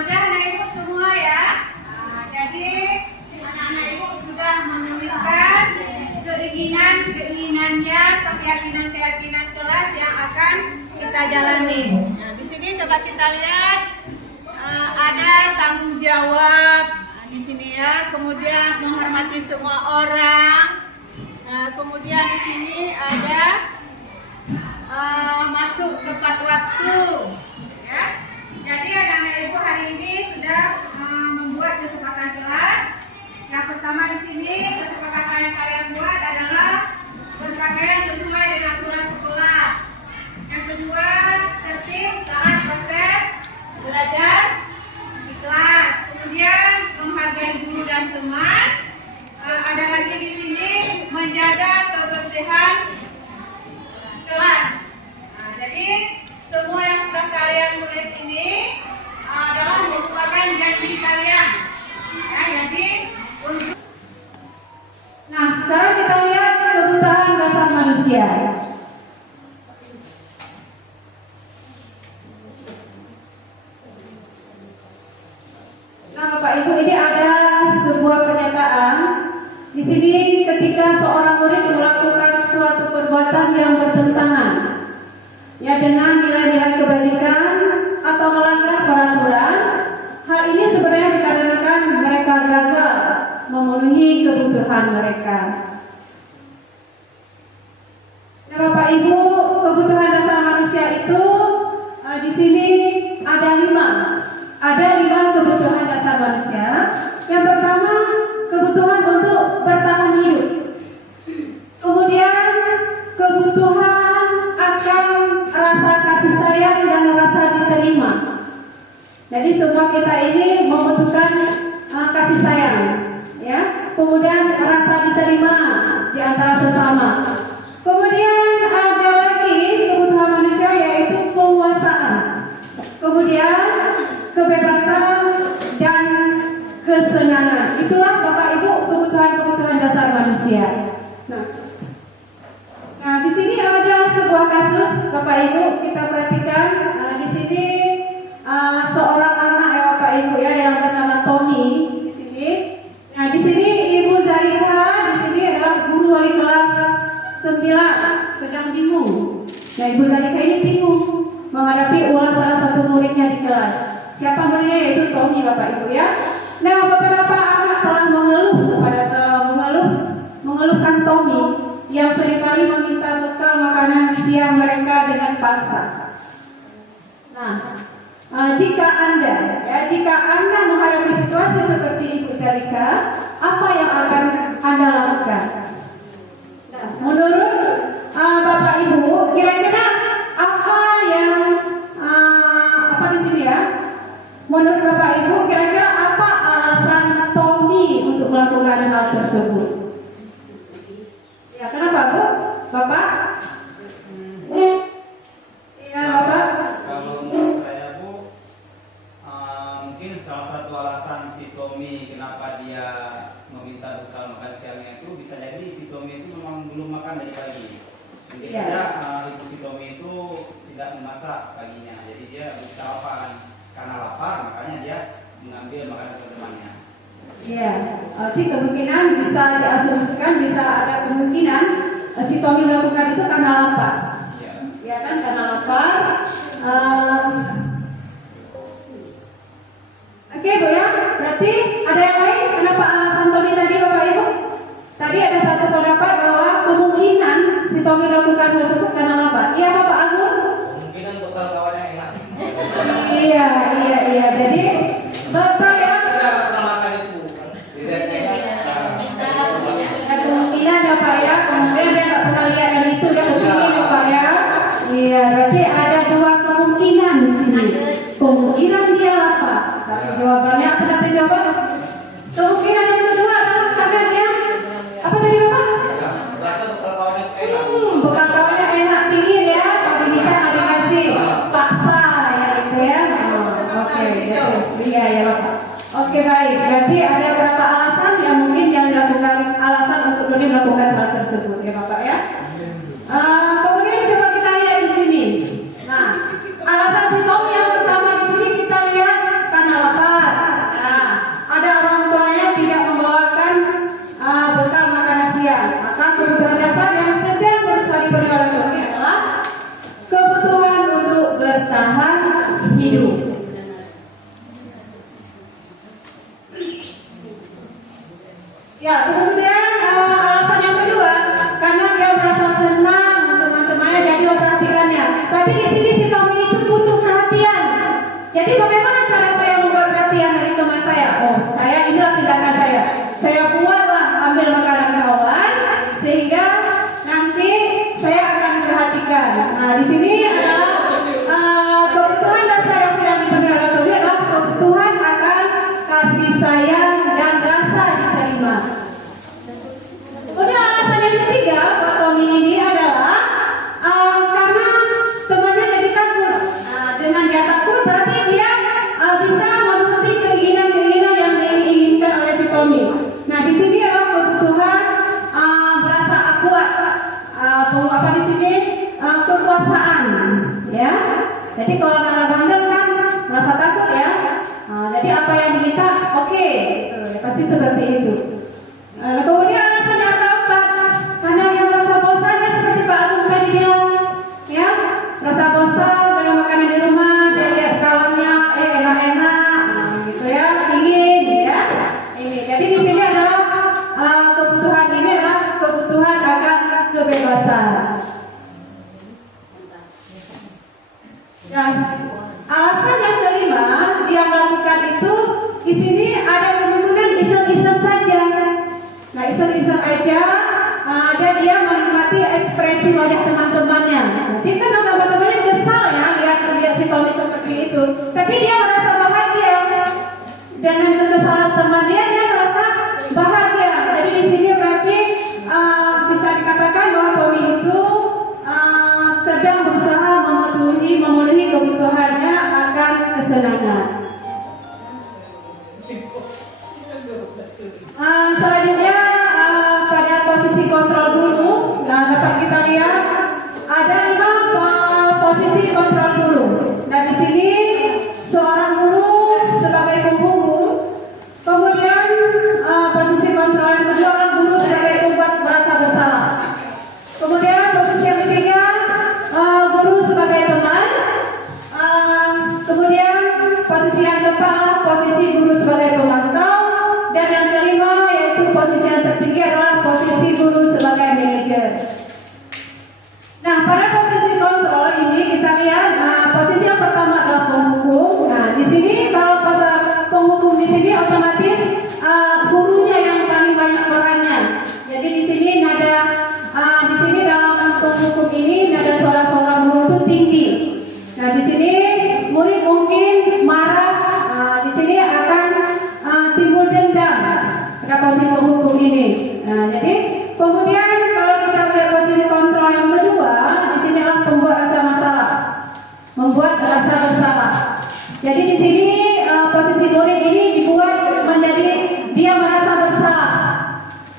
Udah anak ibu semua ya. Jadi anak-anak ibu sudah menuliskan keinginannya atau keyakinan kelas yang akan kita jalani. Nah, di sini coba kita lihat ada tanggung jawab di sini ya. Kemudian menghormati semua orang. Kemudian di sini ada masuk tepat waktu. Ya. Jadi anak-anak ibu hari ini sudah membuat kesepakatan kelas. Yang pertama di sini kesepakatan yang kalian buat adalah berpakaian sesuai dengan aturan sekolah. Yang kedua, tertib saat proses belajar di kelas. Kemudian menghargai guru dan teman. Ada lagi di sini menjaga kebersihan kelas. Nah, jadi semua yang sudah kalian tulis ini adalah merupakan janji kalian. Ya, jadi untuk Nah, sekarang kita lihat kebutuhan dasar manusia. Nah, Bapak Ibu, ini ada sebuah kenyataan. Di sini ketika seorang murid melakukan suatu perbuatan yang bertentangan ya dengan nilai-nilai kebajikan atau melanggar peraturan, hal ini sebenarnya dikarenakan mereka gagal memenuhi kebutuhan mereka. Nah, Bapak Ibu, kebutuhan dasar manusia itu di sini ada 5. Ada 5 kebutuhan dasar manusia. Yang pertama, kebutuhan untuk bertahan hidup. Kemudian kebutuhan akan rasa kasih sayang dan rasa diterima. Jadi semua kita ini membutuhkan kasih sayang, ya. Kemudian rasa diterima di antara sesama. Kemudian ada lagi kebutuhan manusia yaitu penguasaan. Kemudian kebebasan dan kesenangan. Itulah Bapak Ibu kebutuhan-kebutuhan dasar manusia. Nah, di sini ada sebuah kasus Bapak Ibu, kita perhatikan di sini seorang anak ya Bapak Ibu ya yang bernama Tommy di sini. Nah, di sini Ibu Zalika di sini adalah guru wali kelas 9 sedang bingung. Nah, Ibu Zalika ini bingung menghadapi ulah salah satu muridnya di kelas. Siapa muridnya? Yaitu Tommy Bapak Ibu ya. Nah, beberapa anak telah mengeluhkan Tommy yang seringkali meminta bekal makanan siang mereka dengan paksa. Nah, jika Anda menghadapi situasi seperti Ibu Zalika, apa yang akan Anda lakukan? hal tersebut. Ya, kenapa Bu? Bapak? Iya Bapak. Kalau menurut saya Bu, mungkin salah satu alasan si Tommy kenapa dia meminta bekal makan siangnya itu bisa jadi si Tommy itu memang belum makan dari pagi. Mungkin Ya. saja ibu si Tommy itu tidak memasak paginya, jadi dia sarapan karena lapar, makanya dia mengambil makanan teman-temannya. Iya, arti kemungkinan bisa diasumsikan, bisa ada kemungkinan si Tommy melakukan itu karena lapar. Iya. Ya kan, karena lapar. Oke Bu ya, berarti ada yang lain? Kenapa alasan Tommy tadi Bapak Ibu? Tadi ada satu pendapat bahwa kemungkinan si Tommy melakukan tersebut karena lapar. Iya Bapak Agung? Kemungkinan bekal kawannya enak. Iya. Jadi betul ya. Kita pernah makan itu. Ada kemungkinan ya Pak ya, kemungkinan dia nggak pernah lihat yang itu ya mungkin ya Pak ya. Iya, berarti ada dua kemungkinan di sini. Kemungkinan dia apa? Satu jawabannya apa nanti jawaban? Kemungkinan yang kedua adalah karena dia apa tadi Bapak? Rasa bekal kawannya enak. Bekal kawannya enak dingin ya, kalau bisa nggak dikasih paksa ya gitu ya. Oke, iya ya Bapak. Oke baik, berarti ada beberapa alasan yang mungkin yang dilakukan alasan untuk Doni melakukan hal tersebut ya Bapak ya. Kemudian coba kita lihat di sini. Nah, alasan si Tommy yang pertama di sini kita lihat karena lapar. Nah, ada orang tuanya tidak membawakan bekal makanan siang. Maka kebutuhan dasar yang sedang berusaha dipenuhi oleh Tommy adalah kebutuhan untuk bertahan hidup. Ya, kemudian alasan yang kedua karena dia merasa senang teman-temannya jadi memperhatikannya. Berarti di sini si Tommy itu butuh perhatian. Jadi bagaimana cara saya membuat perhatian dari teman saya? Oh, saya inilah tindakan saya. Saya buatlah ambil makanan kawan sehingga nanti saya akan diperhatikan. Nah, di sini adalah kebutuhan dasar yang sedang dipenuhi oleh Tommy adalah kebutuhan akan kasih sayang dan rasa diterima. Kemudian alasan yang ketiga buat Tommy ini adalah karena temannya jadi takut. Nah, dengan dia takut berarti dia bisa menuruti keinginan-keinginan yang diinginkan oleh si Tommy. Nah, di sini adalah kebutuhan merasa kuat, apa di sini kekuasaan, ya. Jadi kalau anak bandel kan merasa takut ya. Jadi apa yang diminta, oke, ya, pasti seperti itu. Kemudian alasan yang keempat, karena dia merasa bosan ya seperti Pak Agung tadi bilang, ya, merasa bosan dengan makanan di rumah, dia lihat kawannya enak-enak, gitu ya, ingin, ya, ini. Jadi di sini adalah kebutuhan ini adalah kebutuhan akan kebebasan. Dan alasan yang kelima dia melakukan itu di sini ada kemungkinan iseng-iseng saja. Nah, iseng-iseng aja dan dia menikmati ekspresi wajah teman-temannya. Nanti kan teman-temannya kesal ya lihat si Tommy seperti itu. Tapi dia merasa bahagia dengan kekesalan temannya, dia merasa bahagia. Jadi di sini berarti bisa dikatakan bahwa Tommy itu sedang berusaha memenuhi kebutuhannya akan kesenangan. Selanjutnya pada posisi kontrol guru, dapat kita lihat ada 5 posisi kontrol guru. Dan di sini seorang guru sebagai penghubung, kemudian posisi kontrol yang kedua orang guru sebagai pembuat merasa bersalah. Kemudian posisi yang ketiga guru sebagai teman. Kemudian posisi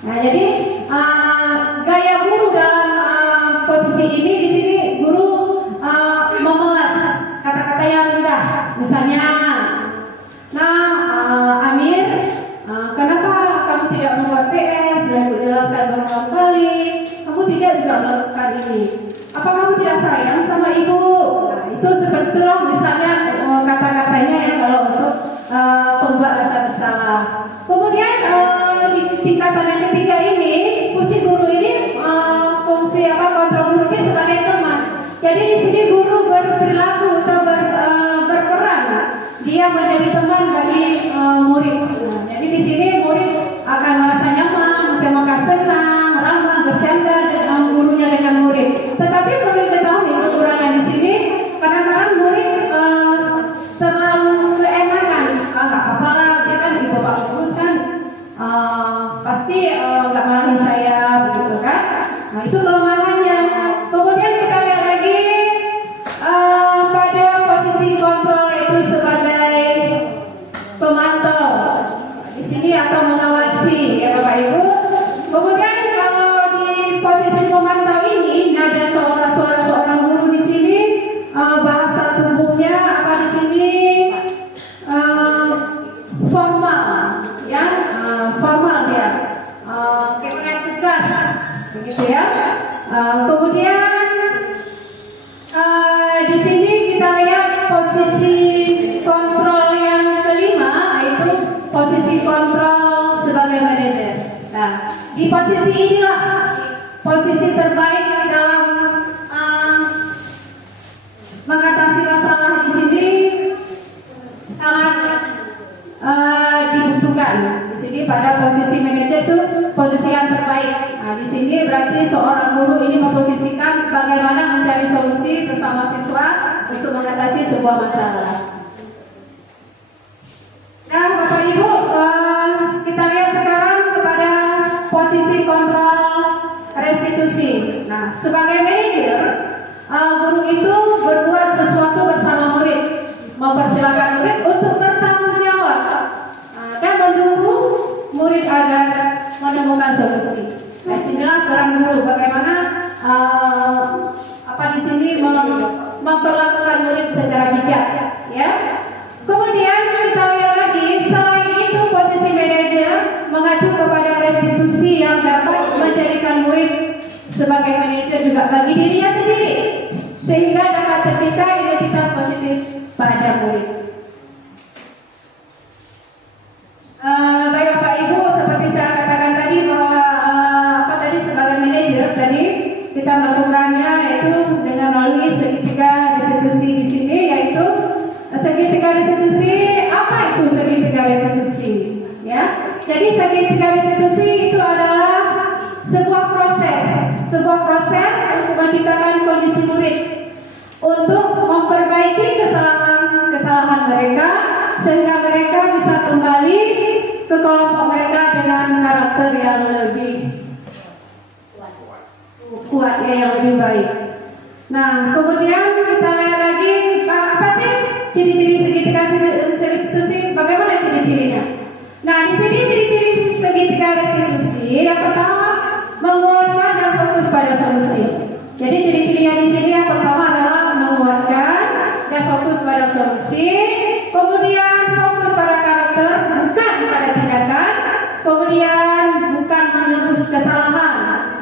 Nah, jadi gaya guru dalam posisi ini di sini guru memelas kata-kata yang rendah. Misalnya, Amir, kenapa kamu tidak membuat PR? Sudah aku jelaskan berulang kali. Kamu tidak juga melakukan ini. Apa kamu tidak sayang sama ibu? Nah, itu seperti itu loh, misalnya kata-katanya ya kalau untuk pembuat rasa bersalah. Kemudian di tingkatan yang ketiga ini, fungsi guru ini fungsi kontrol guru ini sebagai teman. Jadi di sini guru berperilaku atau berperan, dia menjadi teman bagi murid. Nah, jadi di sini murid akan merasa nyaman, bisa makan senang, ramah, bercanda dengan gurunya dengan murid. Tetapi perlu diketahui kekurangan di sini, kadang-kadang murid terlalu keenakan. Nggak apa-apa lah, dia kan di bapak guru kan pasti nggak marahin saya, begitu kan? Nah, itu kelemahannya. Kemudian kita lihat lagi pada posisi kontrol itu sebagai pemantau di sini atau mengawasi ya Bapak Ibu. Kemudian kalau di posisi pemantau ini ada suara seorang guru di sini, bahasa tubuhnya apa di sini formal, ya formal dia, kayak tugas, begitu ya. Kemudian di sini kita lihat posisi kontrol yang kelima, yaitu posisi kontrol sebagai manajer. Nah, di posisi inilah posisi terbaik dalam mengatasi masalah di sini sangat dibutuhkan. Di sini pada posisi manajer itu posisi yang terbaik. Nah, di sini berarti seorang guru ini memposisikan bagaimana mencari solusi bersama siswa untuk mengatasi sebuah masalah. Nah, Bapak Ibu, kita lihat sekarang kepada posisi kontrol restitusi. Nah, sebagai manajer, guru itu berbuat sesuatu bersama murid, mempersilahkan murid untuk bertanggung jawab dan mendukung murid agar menemukan solusi. Nah, inilah peran guru, bagaimana di sini memperlakukan murid secara bijak, ya. Kemudian kita lihat lagi, selain itu posisi manajer mengacu kepada restitusi yang dapat menjadikan murid sebagai manajer juga bagi dirinya sendiri, sehingga dapat tercipta identitas positif pada murid. Baik Bapak Ibu, seperti saya katakan tadi bahwa sebagai manajer tadi kita melakukannya yaitu dengan melalui segitiga restitusi di sini, yaitu segitiga restitusi. Apa itu segitiga restitusi? Ya, jadi segitiga restitusi itu adalah sebuah proses untuk menciptakan kondisi murid untuk memperbaiki kesalahan mereka sehingga mereka bisa kembali ke kelompok mereka dengan karakter yang lebih kuat, yang lebih baik. Nah, kemudian kita lihat lagi apa sih ciri-ciri segitiga restitusi? Bagaimana ciri-cirinya? Nah, di sini ciri-ciri segitiga restitusi yang pertama menguatkan dan fokus pada solusi. Jadi ciri-cirinya di sini yang pertama adalah menguatkan dan fokus pada solusi, kemudian fokus pada karakter bukan pada tindakan, kemudian bukan menebus kesalahan,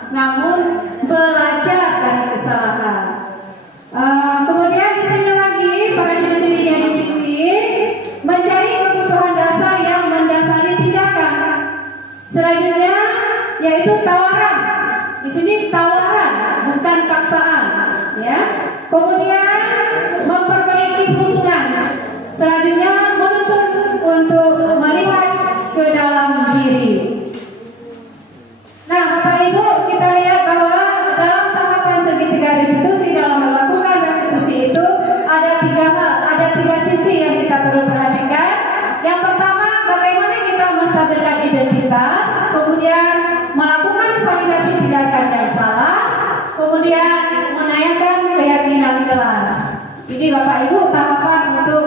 namun belajar dari kesalahan. Kemudian di sini lagi pada ciri-cirinya di sini mencari kebutuhan dasar yang mendasari tindakan. Selanjutnya yaitu tawaran. Di sini tawaran bukan paksaan, ya. Kemudian memperbaiki hubungan. Selanjutnya menuntut untuk melihat ke dalam diri. Nah, Bapak Ibu, kita lihat bahwa dalam tahapan segitiga restitusi, dalam melakukan restitusi itu ada tiga sisi yang kita perlu perhatikan. Yang pertama, bagaimana kita menstabilkan identitas, kemudian melakukan validasi tindakan yang salah, kemudian menanyakan keyakinan kelas. Ini Bapak Ibu tahapan untuk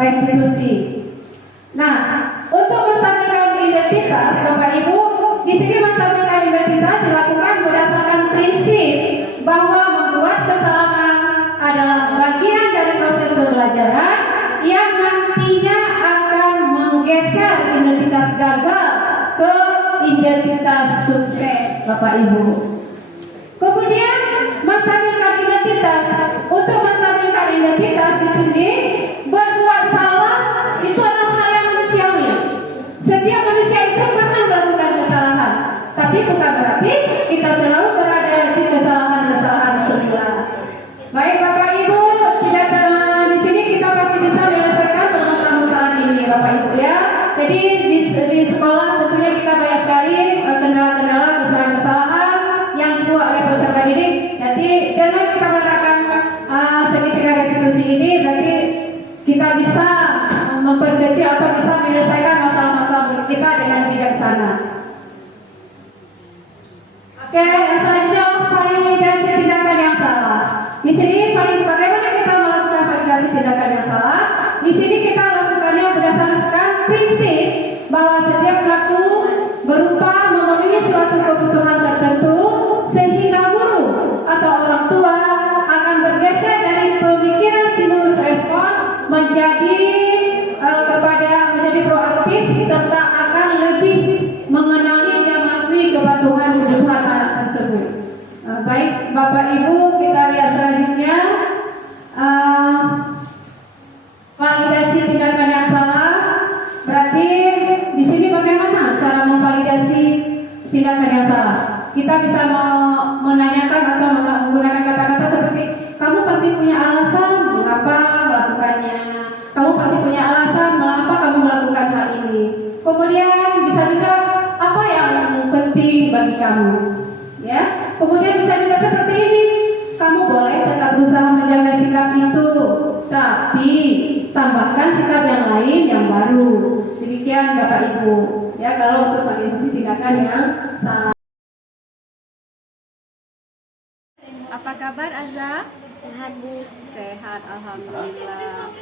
restitusi. Nah, untuk menstabilkan identitas, Bapak Ibu, di adalah sukses Bapak Ibu. Kemudian menstabilkan identitas. Untuk menstabilkan identitas di sini, berbuat salah itu adalah hal yang manusiawi. Setiap manusia itu pernah melakukan kesalahan, tapi bukan berarti kita selalu berada di kesalahan-kesalahan semula. Baik Bapak Ibu, tidak di sini kita pasti bisa menyelesaikan permasalahan ini Bapak Ibu ya. Jadi di sekolah tentunya kita banyak sekali kendala-kendala, kesalahan-kesalahan yang dibuat oleh peserta didik. Jadi dengan kita menerapkan segitiga restitusi ini, berarti kita bisa memperkecil atau bisa menyelesaikan masalah-masalah kita dengan bijaksana. Oke, yang selanjutnya validasi tindakan yang salah. Di sini bagaimana kita melakukan validasi tindakan yang salah? Di sini kita lakukannya berdasarkan prinsip bahwa setiap pelaku berupa memenuhi suatu kebutuhan tertentu sehingga guru atau orang tua akan bergeser dari pemikiran stimulus respon menjadi menjadi proaktif serta akan lebih mengenali dan mengakui kebutuhan anak tersebut. Baik Bapak Ibu, kita lihat selanjutnya validasi tindakan yang salah. Berarti di sini bagaimana cara memvalidasi tindakan yang salah? Kita bisa menanyakan atau menggunakan kata-kata seperti kamu pasti punya alasan mengapa melakukannya. Kamu pasti punya alasan mengapa kamu melakukan hal ini. Kemudian bisa juga apa yang penting bagi kamu, ya. Kemudian bisa juga seperti ini. Kamu boleh tetap berusaha menjaga sikap itu, tapi tambahkan sikap yang lain yang baru. Demikian Bapak Ibu. Ya, kalau untuk validasi tindakan yang salah. Apa kabar Azam? Sehat Bu. Sehat, alhamdulillah.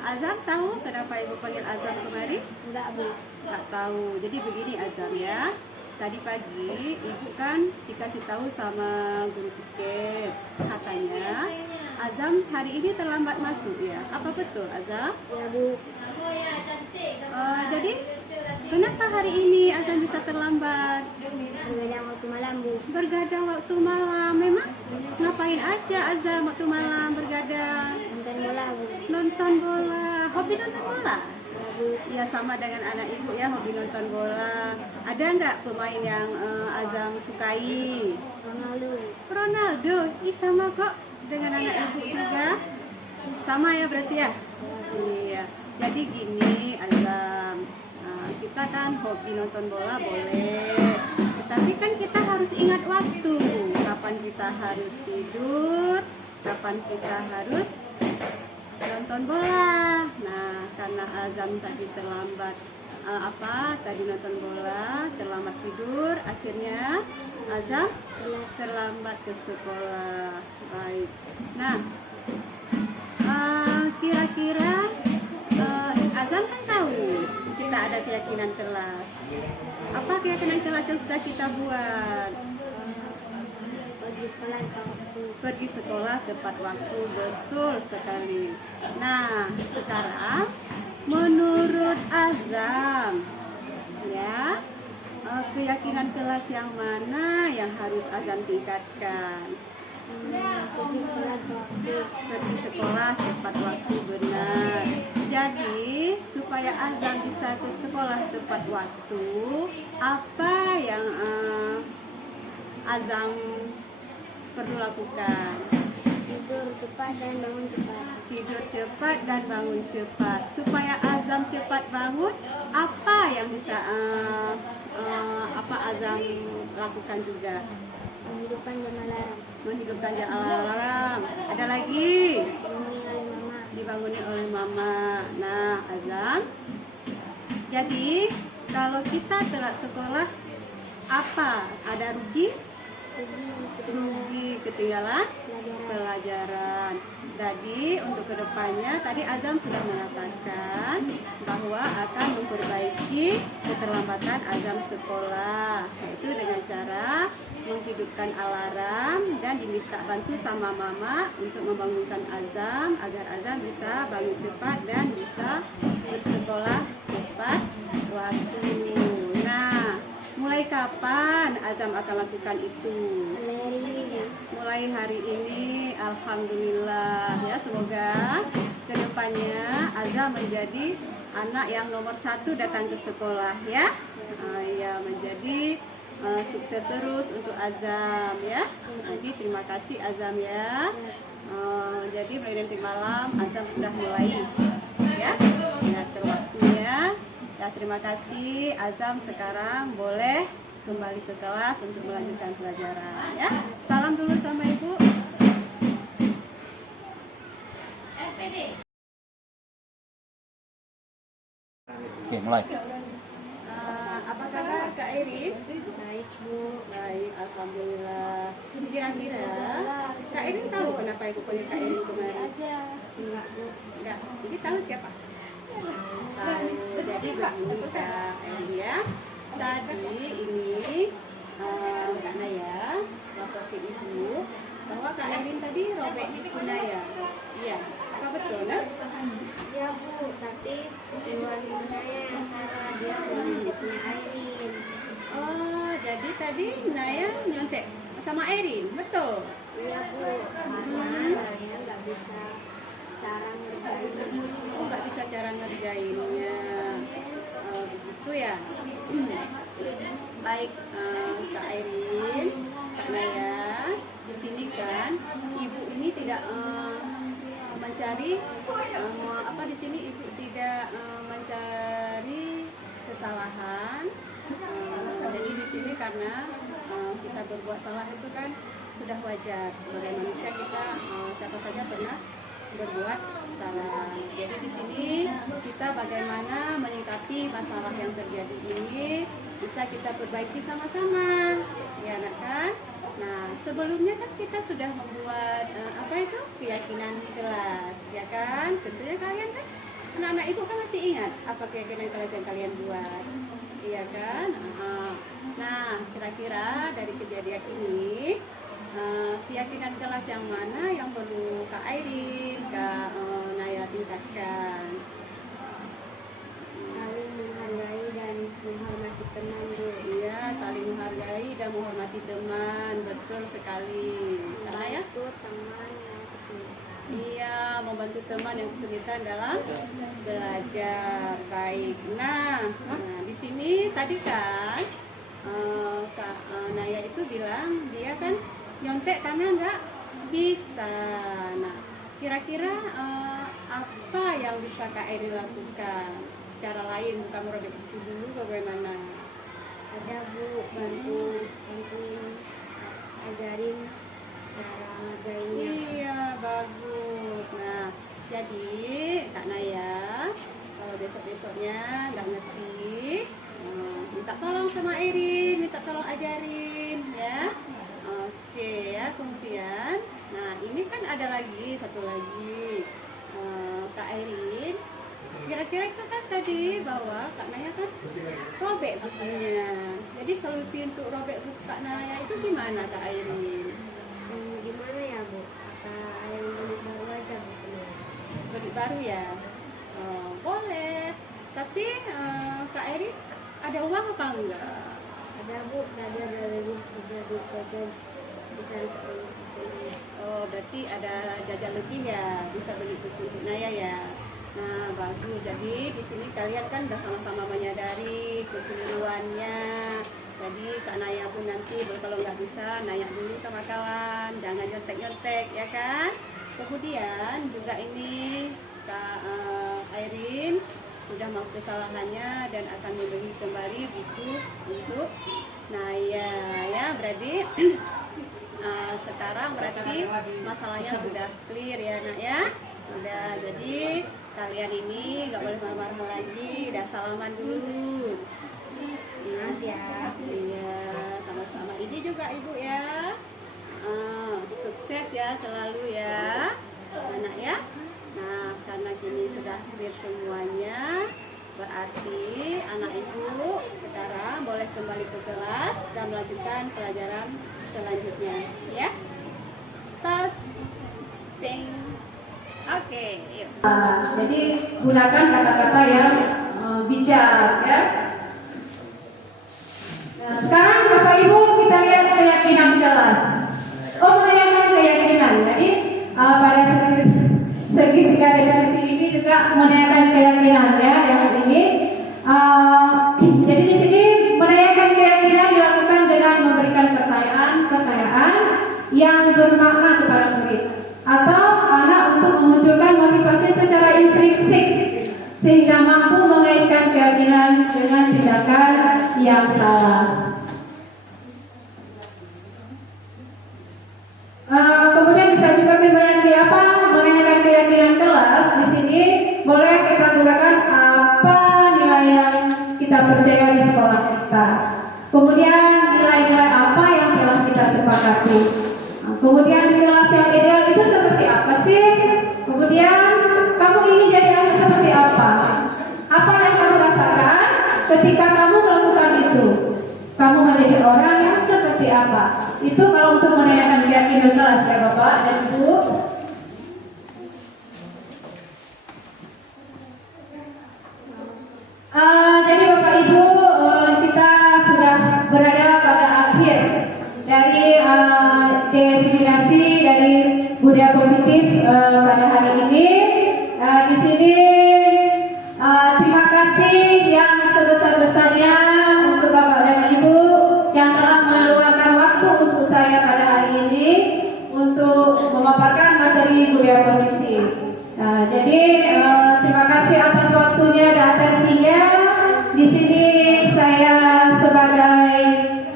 Azam tahu kenapa Ibu panggil Azam kemari? Enggak Bu. Tak tahu. Jadi begini Azam ya. Tadi pagi Ibu kan dikasih tahu sama guru tiket, katanya Azam hari ini terlambat masuk ya. Apa betul Azam? Ya Bu. Jadi kenapa hari ini Azam bisa terlambat? Begadang waktu malam Bu. Bergadang waktu malam. Memang ngapain aja Azam waktu malam bergadang? Nonton bola Bu. Nonton bola. Hobi nonton bola? Ya Bu. Ya sama dengan anak ibu ya, hobi nonton bola. Ada nggak pemain yang Azam sukai? Ronaldo. Ronaldo. Ih sama kok dengan anak ibu juga. Sama ya berarti ya? Iya. Jadi gini Azam, kita kan hobi nonton bola boleh, tapi kan kita harus ingat waktu. Kapan kita harus tidur, kapan kita harus nonton bola. Nah, karena Azam tadi terlambat tadi nonton bola, terlambat tidur, akhirnya Azam terlambat ke sekolah. Baik. Nah, kira-kira Azam kan tahu kita ada keyakinan kelas. Apa keyakinan kelas yang sudah kita buat? Pergi sekolah tepat waktu. Pergi sekolah tepat waktu, betul sekali. Nah, sekarang menurut Azam, ya, keyakinan kelas yang mana yang harus Azam tingkatkan? Pergi sekolah tepat waktu. Pergi sekolah tepat waktu, benar. Jadi supaya Azam bisa ke sekolah tepat waktu, apa yang Azam perlu lakukan? Tidur cepat dan bangun cepat. Tidur cepat dan bangun cepat. Supaya Azam cepat bangun, apa yang bisa Azam lakukan juga? Menghidupkan jam alarm. Menghidupkan jam alarm. Ada lagi? Dibangunin oleh mama. Dibangunin oleh mama. Nah, Azam, jadi kalau kita telat sekolah, apa? Ada rugi? Rugi ketinggalan pelajaran. Jadi untuk kedepannya tadi Azam sudah mengatakan bahwa akan memperbaiki keterlambatan Azam sekolah, yaitu dengan cara menghidupkan alarm dan diminta bantu sama mama untuk membangunkan Azam agar Azam bisa bangun cepat dan bisa bersekolah tepat waktu. Nah, mulai mulai kapan Azam akan lakukan itu? Mulai hari ini, alhamdulillah ya. Semoga kedepannya Azam menjadi anak yang nomor 1 datang ke sekolah ya. Ya, menjadi sukses terus untuk Azam ya. Jadi terima kasih Azam ya. Jadi mulai nanti malam Azam sudah mulai ya. Ya, terwaktunya. Ya, terima kasih Azam, sekarang boleh kembali ke kelas untuk melanjutkan pelajaran ya. Salam dulu sama Ibu. Oke, mulai. Apa kabar Kak Eri? Baik Bu. Baik, alhamdulillah. Kira-kira Kak Eri tahu kenapa Ibu panggil Kak Eri kemarin? Enggak Bu. Enggak. Jadi tahu siapa? Jadi begini Kak Eri ya. Tadi ini Kak Naya lapor ke Ibu bahwa Kak Erin tadi robek buku Naya. Iya. Apa betul nak? Ya Bu, tapi Iwan Naya yang salah, dia punya Airin. Oh, jadi tadi Naya nyontek sama Erin, betul? Iya Bu, karena Naya nggak bisa cara ngerjain. Oh, nggak bisa cara ngerjainnya. Begitu ya. Baik, Kak Erin, Kak Naya, di sini kan Ibu ini tidak mencari apa di sini Ibu tidak mencari kesalahan. Jadi di sini karena kita berbuat salah itu kan sudah wajar. Sebagai manusia kita siapa saja pernah berbuat salah. Jadi di sini kita bagaimana menyikapi masalah yang terjadi ini bisa kita perbaiki sama-sama, ya nak kan? Nah, sebelumnya kan kita sudah membuat apa itu keyakinan di kelas, ya kan? Tentunya kalian kan, anak-anak Ibu kan masih ingat apa keyakinan kelas yang kalian buat, iya kan? Nah, kira-kira dari kejadian ini keyakinan kelas yang mana yang perlu Kak Airin, Kak Naya tingkatkan? Saling menghargai dan menghormati teman Bu. Iya, saling menghargai dan menghormati teman, betul sekali. Kak Naya? Itu teman yang kesulitan. Iya, membantu teman yang kesulitan dalam belajar. Baik. Nah, di sini tadi kan Kak Naya itu bilang dia kan nyontek karena nggak bisa. Nah, kira-kira apa yang bisa Kak Eri lakukan? Cara lain bukan merobek buku dulu bagaimana? Ada Bu, bantuin ajarin cara ngerjainnya. Iya, bagus. Nah, jadi Kak Naya kalau besok-besoknya nggak ngerti, minta tolong sama Erin, minta tolong ajarin ya. Oke ya, kemudian nah ini kan ada lagi satu lagi Kak Erin, kira-kira itu kan tadi bahwa Kak Naya kan robek bukunya. Jadi solusi untuk robek buku Kak Naya itu gimana Kak Erin? Gimana ya Bu? Apa yang beli baru aja bukunya? Beli baru ya? Boleh, tapi Kak Erin ada uang apa enggak? Ada Bu, tadi ada lebih 3 duit jajan bisa dibeli bukunya. Oh, berarti ada jajan lebih ya, bisa beli buku untuk Naya ya. Nah, bagus. Jadi di sini kalian kan udah sama-sama menyadari kekeliruannya. Jadi Kak Naya pun nanti kalau nggak bisa nanya dulu sama kawan, jangan nyontek-nyontek ya kan. Kemudian juga ini Kak Airin sudah mau kesalahannya dan akan membeli kembali buku untuk Naya ya. Berarti sekarang berarti masalahnya sudah clear ya nak ya. Udah, jadi kalian ini nggak boleh marah-marah lagi, udah salaman dulu. Maaf ya. Iya, sama-sama. Ini juga Ibu ya. Sukses ya selalu ya, anak ya. Nah, karena kini sudah clear semuanya, berarti anak Ibu sekarang boleh kembali ke kelas dan melanjutkan pelajaran selanjutnya ya. Tas, ting. Oke, yuk. Jadi gunakan kata-kata yang bijak ya. Nah, sekarang wabarakatuh. Nah, kemudian kelas yang ideal itu seperti apa sih? Kemudian kamu ingin jadi anak seperti apa? Apa yang kamu rasakan ketika kamu melakukan itu? Kamu menjadi orang yang seperti apa? Itu kalau untuk menanyakan keyakinan kelas ya Bapak dan Ibu. Jadi Bapak Ibu, kita sudah berada pada akhir dari diseminasi dari budaya positif pada hari ini. Di sini terima kasih yang sebesar-besarnya untuk Bapak dan Ibu yang telah meluangkan waktu untuk saya pada hari ini untuk memaparkan materi budaya positif. Jadi terima kasih atas waktunya dan atensinya. Di sini saya sebagai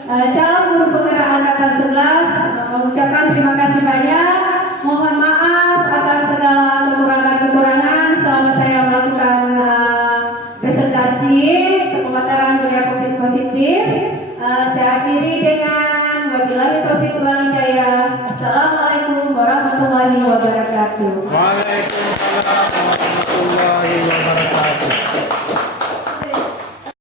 calon guru penggerak angkatan 11 mengucapkan terima kasih banyak. Mohon maaf atas segala kekurangan-kekurangan selama saya melakukan presentasi pemaparan budaya positif. Saya akhiri dengan wabillahi taufiq wal hidayah. Assalamualaikum warahmatullahi wabarakatuh. Waalaikumsalam.